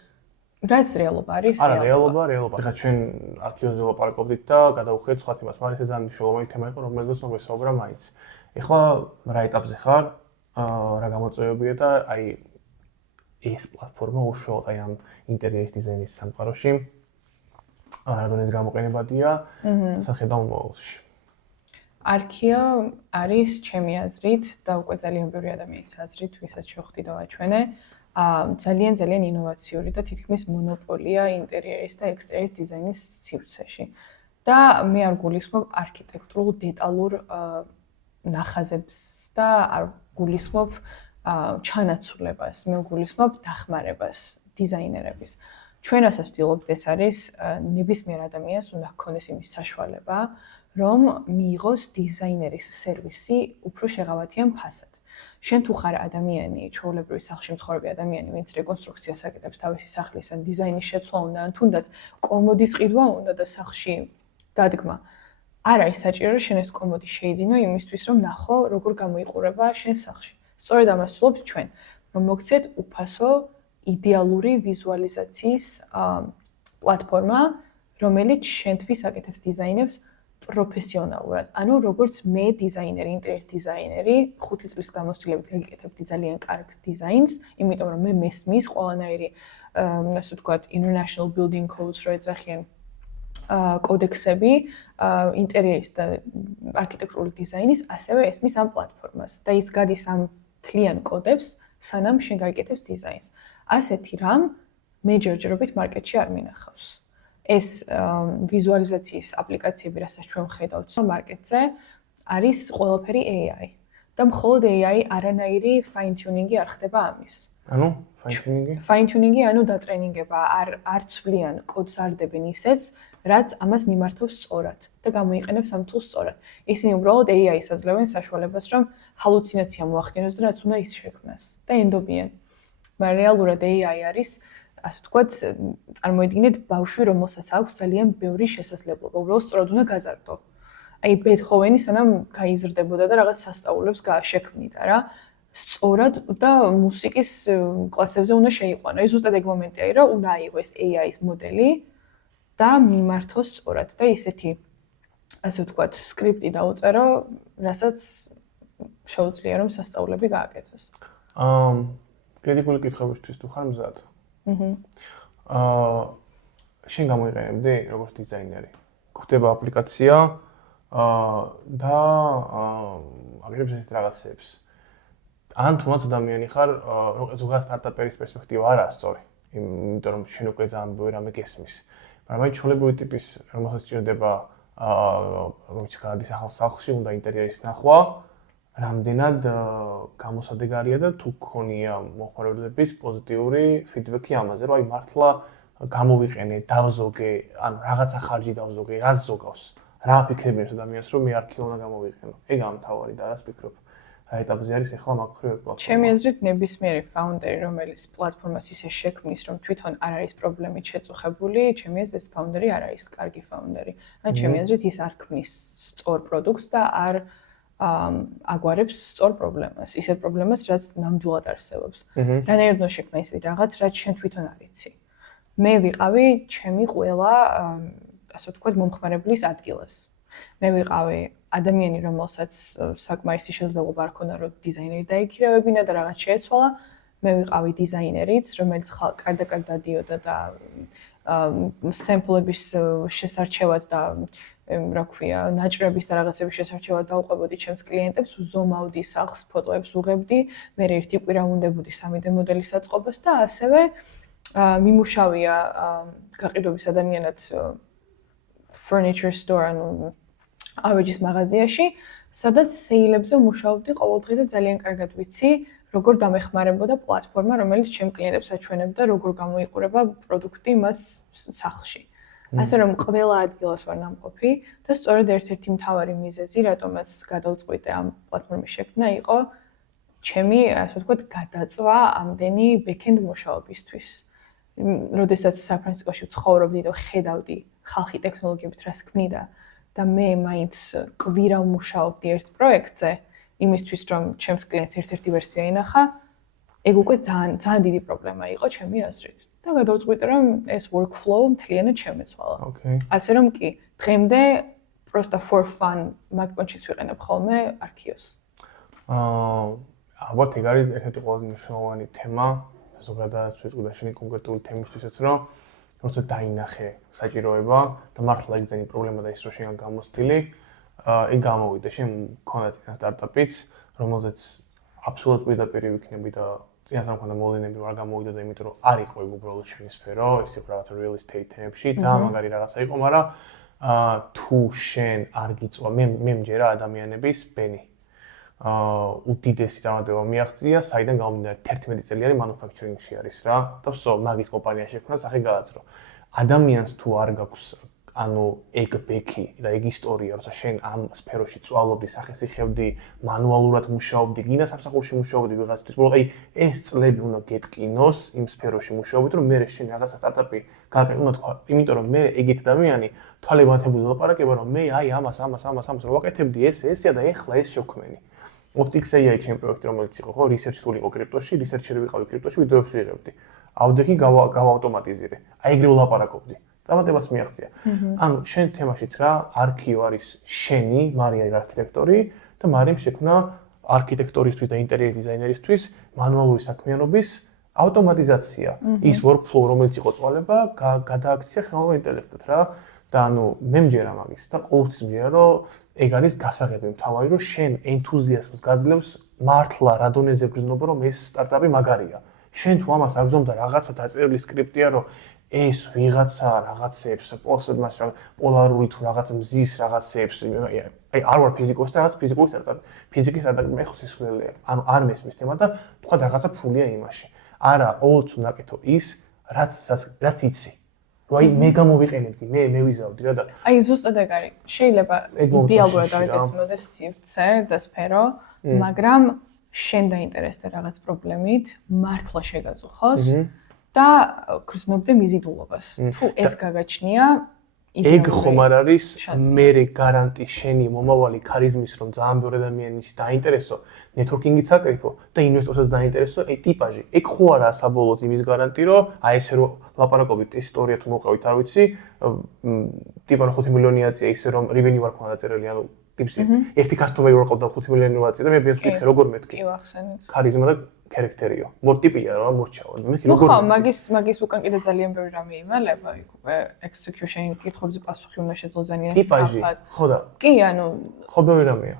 რაც რეალობა არის? არა, რეალობა. ეხლა ჩვენ არქივზე ვლაპარაკობდით და გადავხედეთ სხვა თემას, მაგრამ ეს ძალიან მნიშვნელოვანი თემა იყო, რომელზეც მოგვესაუბრა მაინც. ეხლა რა ეტაპზე ხარ? რა გამოწვევებია და აი ეს პლატფორმა უშუალოდ აი ამ ინტერიერის დიზაინის სამყაროში რადგან ეს გამოყენებადია სახედავ მომავალში. არქია არის ჩემი აზრით და უკვე ძალიან ბევრი ადამიანის აზრით, ვისაც შევხვდი და ვაჩვენე, ძალიან ინოვაციური და თითქმის მონოპოლია ინტერიერის და ექსტერიერის დიზაინის სივრცეში. და მე არ გულისხმობ არქიტექტურულ დეტალურ ნახაზებს და არ გულისხმობ ჩანაცვლებას, მე გულისხმობ დახმარებას დიზაინერების. ჩვენ რასაც ვთვლობთ, ეს არის ნებისმიერ ადამიანს უნდა ჰქონდეს იმის საშუალება, რომ მიიღოს დიზაინერის სერვისი უფრო შეღავათიან ფასად. შენ თუ ხარ ადამიანი, ჩვეულებრივი სახლში მცხოვრები ადამიანი, ვინც რეკონსტრუქციას აკეთებს თავისი სახლის ან დიზაინის შეცვლა უნდა, ან თუნდაც კომოდის ყიდვა უნდა და სახლში დადგმა. არ არის საჭირო, რომ შენ ეს კომოდი შეიძინო იმისთვის, რომ ნახო, როგორ გამოიყურება შენ სახლში. სწორედ ამას ვთვლობთ ჩვენ, რომ მოგცეთ უფასო იდეალური ვიზუალიზაციის პლატფორმა, რომელიც შენთვის აკეთებს დიზაინებს პროფესიონალურად. ანუ როგორც მე დიზაინერი, ინტერიერის დიზაინერი, 5 წლის გამოცდილებით გეკეთებდი ძალიან კარგ დიზაინს, იმიტომ რომ მე მესმის ყველანაირი, ასე ვთქვათ, International Building Codes რო ეძახიან კოდექსები ინტერიერის და არქიტექტურული დიზაინის, ასევე ესმის ამ პლატფორმას და ის გადის ამ თლიან კოდებს, სანამ შენ გაიკეთებს დიზაინს. ასეთი რამ მე ჯერჯერობით მარკეტში არ მინახავს. ეს ვიზუალიზაციის აპლიკაციები, რასაც ჩვენ ვხედავთ მარკეტზე, არის ყველაფერი AI. და მხოლოდ AI არანაირი fine tuning-ი არ ხდება ამის. ანუ fine-tuning-ი? Fine-tuning-ი ანუ დატრენინგება, არ ცვლიან კოდს არ დებენ ისეც, რაც ამას მიმართავს სწორად და გამოიყენებს ამ თულს სწორად. ისინი უბრალოდ AI-ს აძლევენ საშუალებას, რომ ჰალუცინაცია მოახდინოს და რაც უნდა ის შექმნას და ენდობიან. მაგრამ რეალურად AI არის, ასე ვთქვათ, წარმოიდგინეთ ბავშვი, რომელსაც აქვს ძალიან ბევრი შესაძლებლობა, უბრალოდ სწორად უნდა გაზარდო. აი ბეთჰოვენი სანამ გაიზრდებოდა და რაღაც სასწაულებს შექმნიდა რა. სწორად და მუსიკის კლასებზე უნდა შეიყვანო. ეს ზუსტად ეგ მომენტია, რომ უნდა აიღოს AI-ის მოდელი და მიმართოს სწორად და ისეთი, ასე ვთქვათ, სკრიპტი დაუწერო, რასაც შეუძლია რომ სასწაულები გააკეთოს. კრიტიკული კითხვებისთვის თუ ხარ მზად? შენ გამოიყენებდი როგორც დიზაინერი. გვხდება აპლიკაცია და აკეთებს ესეთ რაღაცებს. ან თუნდაც ადამიანი ხარ, ზოგადად სტარტაპერის პერსპექტივა არაა სწორი, იმიტომ რომ შენ უკვე ძალიან ბევრი რამე გესმის. მაგრამ აი ჩვეულებრივი ტიპის, რომელსაც სჭირდება, რომელიც გადის ახალ სახლში, უნდა ინტერიერის ნახვა, რამდენად გამოსადეგარია და თუ გქონია მოხმარებლების პოზიტიური ფიდბექი ამაზე, რომ აი მართლა გამოვიყენე, დავზოგე, ანუ რაღაცა ხარჯი დავზოგე, რას ზოგავს, რა ფიქრებიან ადამიანს, რომ მე არქივი უნდა გამოვიყენო. ეგ ამთავარი და რას ფიქრობ? რა ეტაპზე არის ახლა მაგხრივი პლატფორმა? ჩემი აზრით ნებისმიერი ფაუნდერი, რომელიც პლატფორმას ისე შექმნის, რომ თვითონ არ არის პრობლემით შეწუხებული, ჩემი აზრით ეს ფაუნდერი არ არის კარგი ფაუნდერი. ან ჩემი აზრით ის არ ქმნის სწორ პროდუქტს და არ აგვარებს სწორ პრობლემას, ისეთ პრობლემას, რაც ნამდვილად არსებობს. რანაირად უნდა შექმნა ისეთი რაღაც, რაც შენ თვითონ არ იცი. მე ვიყავი ჩემი ყველა, ასე ვთქვათ, მომხმარებლის ადგილას. მე ვიყავი ადამიანი, რომელსაც საკმარისი შესაძლებლობა არ ჰქონდა, რომ დიზაინერი დაიქირავებინა და რაღაც შეეცვალა. მე ვიყავი დიზაინერიც, რომელიც კარდაკარდ დადიოდა და სემპლების შესარჩევად და რა ქვია, ნაჭრების და რაღაცების შესარჩევად დავუყვებოდი ჩემს კლიენტებს, ვზომავდი სახლს, ფოტოებს ვუღებდი, მე ერთი კვირა უნდებოდი 3D მოდელის აწყობას და ასევე მიმუშავია გაყიდვების ადამიანად furniture store, ანუ ავეჯის მაღაზიაში, სადაც სეილებზე მუშაობდი ყოველდღე და ძალიან კარგად ვიცი, როგორ დამეხმარებოდა პლატფორმა, რომელიც ჩემ კლიენტებს აჩვენებდა, როგორ გამოიყურება პროდუქტი მას სახლში. ასე რომ ყველა ადგილას ვარ ნამყოფი და სწორედ ერთ-ერთი მთავარი მიზეზი, რატომაც გადავწყვიტე ამ პლატფორმის შექმნა, იყო ჩემი, ასე ვთქვათ, გადაწვა ამდენი back-end მუშაობისთვის. როდესაც სან-ფრანცისკოში ვცხოვრობდი და ხედავდი ხალხი ტექნოლოგიებით რას ქმნიდა და მე მაინც კვირა ვმუშაობდი ერთ პროექტზე, იმისთვის რომ ჩემს კლიენტს ერთ-ერთი ვერსია ინახა, ეგ უკვე ძალიან დიდი პრობლემა იყო ჩემი აზრით. და გადავწყვიტე რომ ეს workflow მთლიანად შემეცვალა. ასე რომ კი, დღემდე просто for fun მაგ-პონჩიც ვიყენებ ხოლმე არქიოს. ალბათ ეგ არის ერთ-ერთი ყველაზე მნიშვნელოვანი თემა, ზოგადად ვიტყვი და შენი კონკრეტული თემისთვისაც, რომ როცა დაინახე საჭიროება და მართლა იგზენი პრობლემა და ის რო შენ გამოსტილი, ეგ გამოვიდა, შენ მქონდა წინა სტარტაპიც, რომელზეც აბსოლუტურად პირდაპირ ვიქნები და წინასწარ მქონდა მოვლენები არ გამოვიდა და იმიტომ რომ არ იყო უბრალოდ შენი სფერო, ეს იყო რაღაც real estate თემებში, ძალიან მაგარი რაღაცა იყო, მაგრამ თუ შენ არ გიწვა, მე მჯერა ადამიანების ბენი. უდიდესი წარმატება მიაღწია, საიდან გამომდინარე 11 წელიანი manufacturing-ში არის რა. და ვსო, მაგის კომპანია შექმნა, სახე გააცრო. ადამიანს თუ არ გაქვს ანუ ეგ ბექი და ეგ ისტორია, როცა შენ ამ სფეროში წვალობდი, სახეს იხევდი, მანუალურად მუშაობდი, გინდა სამსახურში მუშაობდი ვიღაცთვის, მაგრამ აი ეს წლები უნდა გეტკინოს იმ სფეროში მუშაობით, რომ მე შენ რაღაცა სტარტაპი გააკეთე, უნდა თქვა, იმიტომ რომ მე ეგეთ ადამიანი თვალებათებული ლაპარაკება, რომ მე აი ამას რო ვაკეთებდი ესეა და ეხლა ეს შევქმენი. Optics.ai ჩემ პროექტი რომელიც იყო, ხო, research tool იყო კრიპტოში, researcher ვიყავი კრიპტოში, ვიდეოებს ვიღებდი. Audeki გავაავტომატიზირე. აი ეგრე ვლაპარაკობდი. წარმატებას მიაღწია. ანუ შენ თემაშიც რა, არქიო არის შენი, მარია არის არქიტექტორი და მარიამ შექმნა არქიტექტორისთვის და ინტერიერ დიზაინერისთვის მანუალური საქმიანობის ავტომატიზაცია. ის workflow რომელიც იყო წვალება, გადააქცია ხელოვნურ ინტელექტად რა. და ანუ მე მჯერა მაგის და ყოველთვის მჯერა რომ ეგ არის გასაღები მთავარი რომ შენ ენთუზიაზმს გაძლევს მართლა რა დონეზე გრძნობა რომ ეს სტარტაპი მაგარია. შენ თუ ამას აგზომდა რაღაცა დაწერილი სკრიპტია რომ ეს ვიღაცა რაღაცებს პოსტებს პოლარული თუ რაღაც მზის რაღაცებს აი არ ვარ ფიზიკოსი და რაღაც ფიზიკური სტარტაპი ფიზიკის სტარტაპი მე ხო სისხლელეა ანუ არ მესმის თემა და თქვა რაღაცა ფულია იმაში არა ყოველთვის უნდა აკეთო ის რაც იცი რომ აი მე გამოვიყენებდი მე ვიზავდი რა და აი ზუსტად ეგ არის შეიძლება იდეალურად აღიქმნოდეს სივრცე და სფერო მაგრამ შენ დაინტერესდა რაღაც პრობლემით მართლა შეგაწუხოს და გრძნობდე მიზიდულობას. თუ ეს გაგაჩნია, ეგ ხომ არ არის მერე გარანტი შენი მომავალი ქარიზმის რომ ძალიან ბევრი ადამიანის დაინტერესო, ნეტვორკინგიც აკრიფო და ინვესტორსაც დაინტერესო, აი ტიპაჟი. ეგ ხო არა საბოლოოდ იმის გარანტი რომ აი ესე რომ ლაპარაკობით ეს ისტორია თუ მოყავით არ ვიცი, ტიპა 5 მილიონიაცია ისე რომ revenue არ ქონდა დაწერილი, ანუ ტიპსი ერთი customer-ი ვარ ყავდა 5 მილიონიაცია და მე ბიოს ვკითხე როგორ მეთქი. კი ვახსენეთ. ქარიზმა და ქარაქტერიო. მორტიპია რა მორჩავა. მე როგორ ხო მაგის უკან კიდე ძალიან ბევრი რამე იმალება, იქ უკვე execution კითხვებზე პასუხი უნდა შეძლო ძალიან სწრაფად. ხო და. კი, ანუ ხო ბევრი რამეა.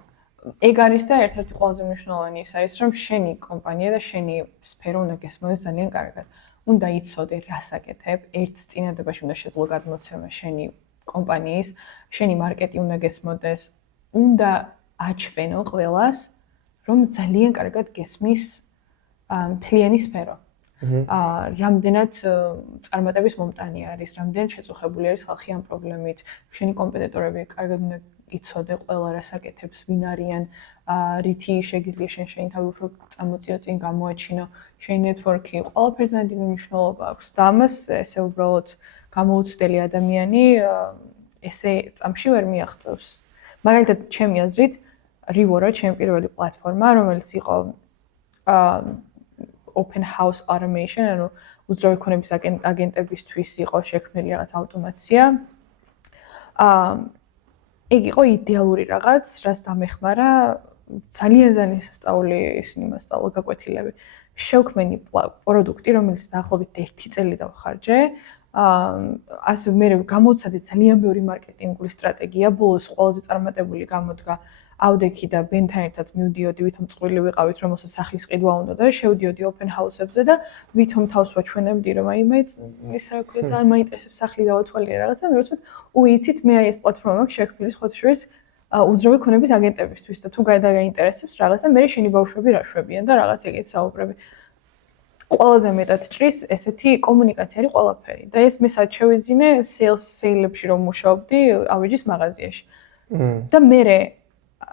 ეგ არის და ერთ-ერთი ყველაზე მნიშვნელოვანი ის არის, რომ შენი კომპანია და შენი სფერო უნდა გესმოდეს ძალიან კარგად. უნდა იცოდე რას აკეთებ, ერთ წინადებაში უნდა შეძლო გადმოცემა შენი კომპანიის, შენი მარკეტი უნდა გესმოდეს, უნდა აჩვენო ყველას, რომ ძალიან კარგად გესმის მთლიანი სფერო. რამდენად წარმატების მომტანი არის, რამდენად შეწუხებული არის ხალხი ამ პრობლემით, შენი კომპეტიტორები კარგად უნდა იცოდე ყველა რას აკეთებს, ვინ არიან, რითი შეგიძლია შენი თავი უფრო წამოწიო წინ გამოაჩინო, შენი ნეტვორკი, ყველაფერზე დიდი მნიშვნელობა აქვს და ამას ესე უბრალოდ გამოუცდელი ადამიანი ესე წამში ვერ მიაღწევს. მაგალითად, ჩემი აზრით, Rivora ჩემი პირველი პლატფორმა, რომელიც იყო open house automation, ანუ უძრავი ქონების აგენტებისთვის იყო შექმნილი რაღაც ავტომაცია. ეგ იყო იდეალური რაღაც, რაც დამეხმარა ძალიან სასწაული ისინი მასწავლა გაკვეთილები. შევქმენი პროდუქტი, რომელიც დაახლოებით 1 წელი დავხარჯე. ასე მე გამოცადე ძალიან ბევრი მარკეტინგული სტრატეგია, ბოლოს ყველაზე წარმატებული გამოდგა Audeki და ბენთან ერთად მივდიოდი, ვითომ წყვილი ვიყავით, რომელსაც სახლის ყიდვა უნდა და შევდიოდი open house-ებზე და ვითომ თავს ვაჩვენებდი, რომ აი მე ის რა ქვია, ძალიან მაინტერესებს სახლი დავათვალიერე რაღაცა, მე ვთქვი, უიცით, მე აი ეს პლატფორმა მაქვს შექმნილი ხოთშორის უძრავი ქონების აგენტებისთვის და თუ გაინტერესებს რაღაცა, მე შენი ბავშვები რა შვებიან და რაღაც ეგეთ საუბრები. ყველაზე მეტად ჭრის ესეთი კომუნიკაცია არის ყველაფერი და ეს მე სად შევიძინე sales-ებში რომ მუშაობდი ავეჯის მაღაზიაში. და მე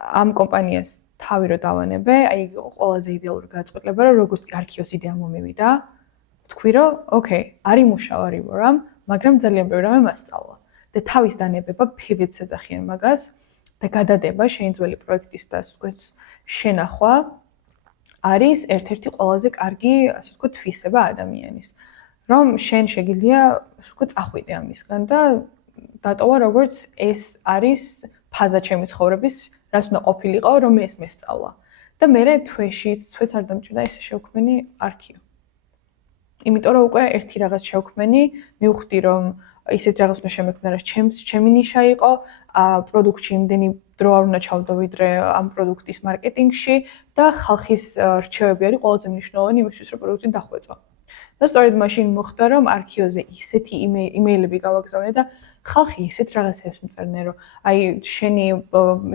ამ კომპანიას თავი რო დავანებე, აი ყველაზე იდეალური გაწყვეტილება რომ როგორც არქიოს იდეა მომივიდა, თქვი რომ ოკეი, არ იმუშავა Rivoram, მაგრამ ძალიან ბევრი რამე მასწავლა. და თავის დანებება pivot-ს ეძახიან მაგას და გადადება შეინძველი პროექტის და ასე ვთქვათ შენახვა არის ერთ-ერთი ყველაზე კარგი, ასე ვთქვათ, თვისება ადამიანის. რომ შენ შეგიძლია, ასე ვთქვათ, წახვიდე ამისგან და დატოვა როგორც ეს არის ფაზა ჩემი ცხოვრების რაც უნდა ყოფილიყო, რომ ეს მესწავლა. და მე თვეშიც არ დამჭირდა ესე შევქმენი არქიო. იმიტომ რომ უკვე ერთი რაღაც შევქმენი, მივხვდი რომ ისეთ რაღაც უნდა შემექმნა, რა ჩემი ნიშა იყო, პროდუქტში იმდენი დრო არ უნდა ჩავდო ვიდრე ამ პროდუქტის მარკეტინგში და ხალხის რჩევები არის ყველაზე მნიშვნელოვანი იმისთვის, რომ პროდუქტი დახვეწო. და სწორედ მაშინ მოხდა, რომ არქიოზე ისეთი იმეილები გავაგზავნე და ხალხი ისეთ რაღაცებს მწერდნენ, რომ აი შენი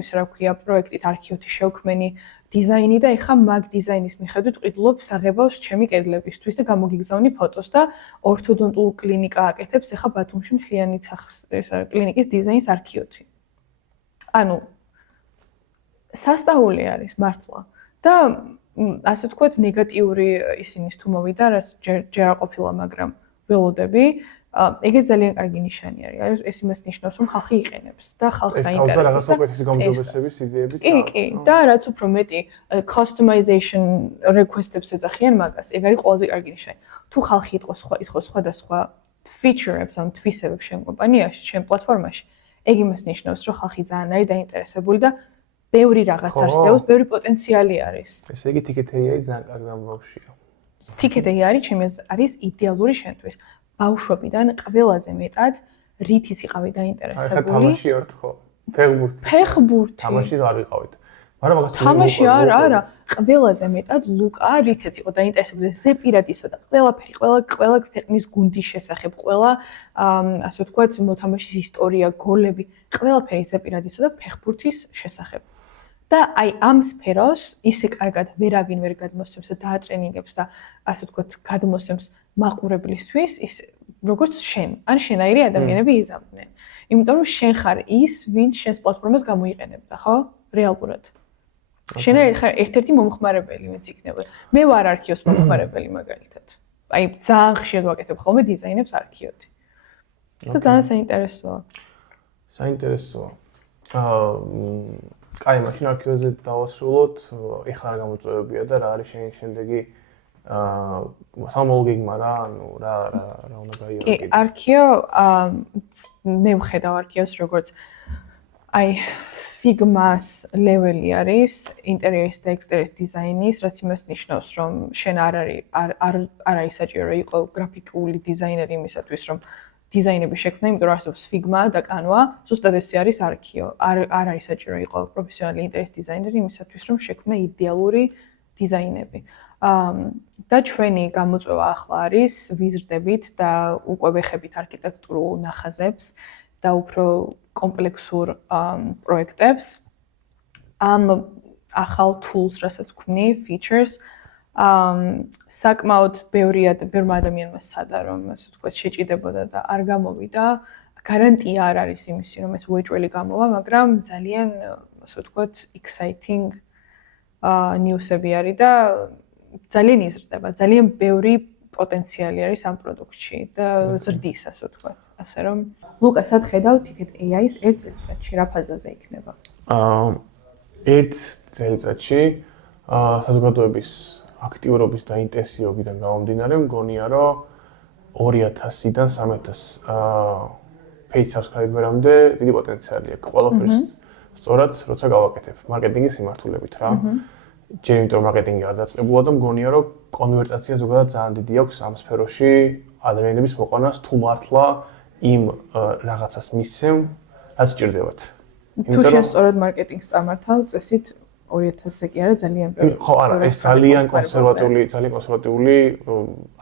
ის რა ქვია, პროექტით არქიოთი შევქმენი დიზაინი და ეხა მაგ დიზაინის მიხედვით ყიდულობ საღებავს ჩემი კედლებისთვის და გამოგიგზავნი ფოტოს და ორთოდონტულ კლინიკა აკეთებს ეხა ბათუმში მთლიანი კლინიკის დიზაინის არქიოთი. ანუ სასწაული არის მართლა და ასე ვთქვათ ნეგატიური ისინის თუ მოვიდა, რაც ჯერ არ ყოფილა, მაგრამ ველოდები, ეგეც ძალიან კარგი ნიშანი არის. ეს იმას ნიშნავს, რომ ხალხი იყენებს და ხალხს აინტერესებს. და რაღაც უკეთესი გაუმჯობესების იდეები კი, კი, და რაც უფრო მეტი customization request-ებს ეძახიან მაგას, ეგ არის ყველაზე კარგი ნიშანი. თუ ხალხი იტყოს სხვადასხვა feature-ებს ან თვისებებს შენ კომპანიაში, შენ პლატფორმაში, ეგ იმას ნიშნავს, რომ ხალხი ძალიან არის დაინტერესებული და ბევრი რაღაც არსებობს, ბევრი პოტენციალი არის. ესე იგი Ticket.ai ძალიან კარგი ამბავშია. Ticket.ai არის იდეალური შენთვის. ბავშვობიდან ყველაზე მეტად რითიც იყავი დაინტერესებული. ახლა თამაში ვართ ხო? ფეხბურთი. ფეხბურთი. თამაში არ ვიყავით. მაგრამ მაგას თამაში არა, ყველაზე მეტად ლუკა რითიც იყო დაინტერესებული. ზეპირად იცოდა ყველაფერი, ყველა ქვეყნის გუნდის შესახებ, ყველა ასე ვთქვათ, მოთამაშის ისტორია, გოლები, ყველაფერი ზეპირად იცოდა ფეხბურთის შესახებ. და აი ამ სფეროს ისე კარგად ვერავინ ვერ გადმოსცემს და დაატრენინგებს და ასე ვთქვათ, გადმოსცემს მაყურებლისთვის, ის როგორც შენ, ან შენაირი ადამიანები იზამთნენ. იმიტომ რომ შენ ხარ ის, ვინც შენს პლატფორმას გამოიყენებდა, ხო? რეალურად. შენ ხარ ერთ-ერთი მომხმარებელი, ვინც იქნება. მე ვარ არქიოს მომხმარებელი მაგალითად. აი ძალიან ხშირად ვაკეთებ ხოლმე დიზაინებს არქიოთი. და ძალიან საინტერესოა. საინტერესოა. კაი, მაშინ არქივზე დავასრულოთ. ეხლა რა გამოწვევებია და რა არის შენი შემდეგი სამოლგეგმა რა, ანუ რა უნდა გაიარო კი, არქიო მე ვხედავ არქიოს როგორც აი Figma-ს ლეველი არის ინტერიერის და ექსტერიერის დიზაინის, რაც იმას ნიშნავს, რომ შენ არ არის საჭირო იყო გრაფიკული დიზაინერი იმისათვის, რომ დიზაინები შექმნა, იმიტომ რომ არსებობს Figma და Canva, ზუსტად ესე არის არქიო. არ არის საჭირო იყო პროფესიონალი ინტერიერის დიზაინერი იმისათვის, რომ შექმნა იდეალური დიზაინები. და ჩვენი გამოწვევა ახლა არის ვიზრდებით და უკვე ვეხებით არქიტექტურულ ნახაზებს და უფრო კომპლექსურ პროექტებს. ამ ახალ tools, რასაც ვქმნი, features, საკმაოდ ბევრმა ადამიანმა სცადა, რომ ასე ვთქვათ, შეჭიდებოდა და არ გამოვიდა. გარანტია არ არის იმისი, რომ ეს უეჭველი გამოვა, მაგრამ ძალიან, ასე ვთქვათ, exciting news-ები არის და ძალიან იზრდება, ძალიან ბევრი პოტენციალი არის ამ პროდუქტში და ზრდის, ასე ვთქვათ. ასე რომ, ლუკა, სად ხედავ Ticket.ai-ს ერთ წელიწადში რა ფაზაზე იქნება? ერთ წელიწადში საზოგადოების აქტიურობის და ინტენსივობიდან გამომდინარე, მგონია, რომ 2000-დან 3000 paid subscriber-ამდე დიდი პოტენციალი აქვს. ყველაფერს სწორად, როცა გავაკეთებ მარკეტინგის მიმართულებით რა. ჯერ იმიტომ მარკეტინგი არ დაწყებულა და მგონია, რომ კონვერტაცია ზოგადად ძალიან დიდი აქვს ამ სფეროში ადამიანების მოყვანას თუ მართლა იმ რაღაცას მისცემ, რაც სჭირდებათ. თუ შენ სწორად მარკეტინგს წარმართავ, წესით 2000-ზე კი არა ძალიან ბევრი. ხო, არა, ეს ძალიან კონსერვატიული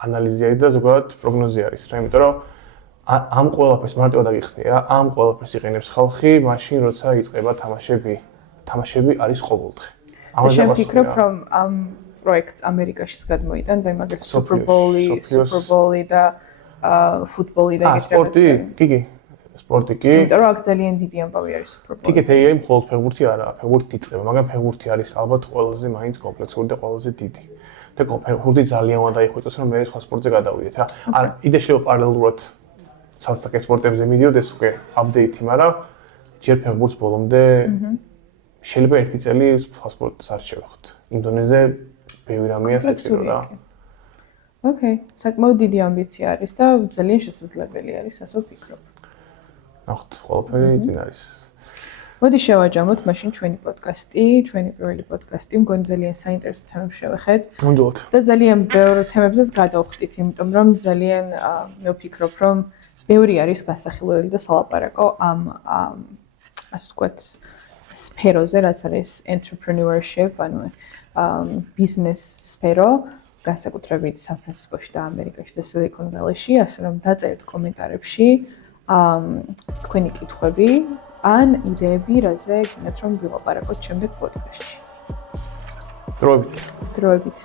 ანალიზი არის და ზოგადად პროგნოზი არის რა, იმიტომ რომ ამ ყველაფერს მარტივად აგიხსნი რა, ამ ყველაფერს იყენებს ხალხი, მაშინ როცა იწყება თამაშები. თამაშები არის ყოველდღე. ამაზე ვფიქრობ, რომ ამ პროექტს ამერიკაშიც გადმოიტან და მაგალითად Super Bowl-ი და ფუტბოლი და ეგეთი სპორტი, კი. სპორტი კი. იმიტომ რომ აქ ძალიან დიდი ამბავი არის Super Bowl. Ticket.ai მხოლოდ ფეხბურთი არაა, ფეხბურთი იწყება, მაგრამ ფეხბურთი არის ალბათ ყველაზე მაინც კომპლექსური და ყველაზე დიდი. და ფეხბურთი ძალიან უნდა დაიხვეწოს, რომ მე სხვა სპორტზე გადავიდეთ რა. არა, იდეა შეიძლება პარალელურად ცალ-ცალკე სპორტებზე მიდიოდეს უკვე აპდეიტი, მაგრამ ჯერ ფეხბურთს ბოლომდე შეიძლება ერთი წელი სხვა სპორტს არ შევეხოთ. ინდონეზე ბევრი რამეა საჭირო რა. ოკეი, საკმაოდ დიდი ამბიცია არის და ძალიან შესაძლებელი არის, ასე ვფიქრობ. ნახოთ, ყველაფერი წინ არის. მოდი შევაჯამოთ მაშინ ჩვენი პოდკასტი, ჩვენი პირველი პოდკასტი, მგონი ძალიან საინტერესო თემებს შევეხეთ. უნდათ. და ძალიან ბევრ თემებზეც გადავხდით, იმიტომ რომ ძალიან მე ვფიქრობ, რომ ბევრი არის გასახილველი და სალაპარაკო ამ ასე ვთქვათ სფეროზე, რაც არის entrepreneurship, ანუ ბიზნეს სფერო, განსაკუთრებით სან-ფრანცისკოში და ამერიკაში და Silicon Valley-ში, ასე რომ დაწერთ კომენტარებში თქვენი კითხვები ან იდეები, რაზე გინდათ რომ ვილაპარაკოთ შემდეგ პოდკასტში. დროებით. დროებით.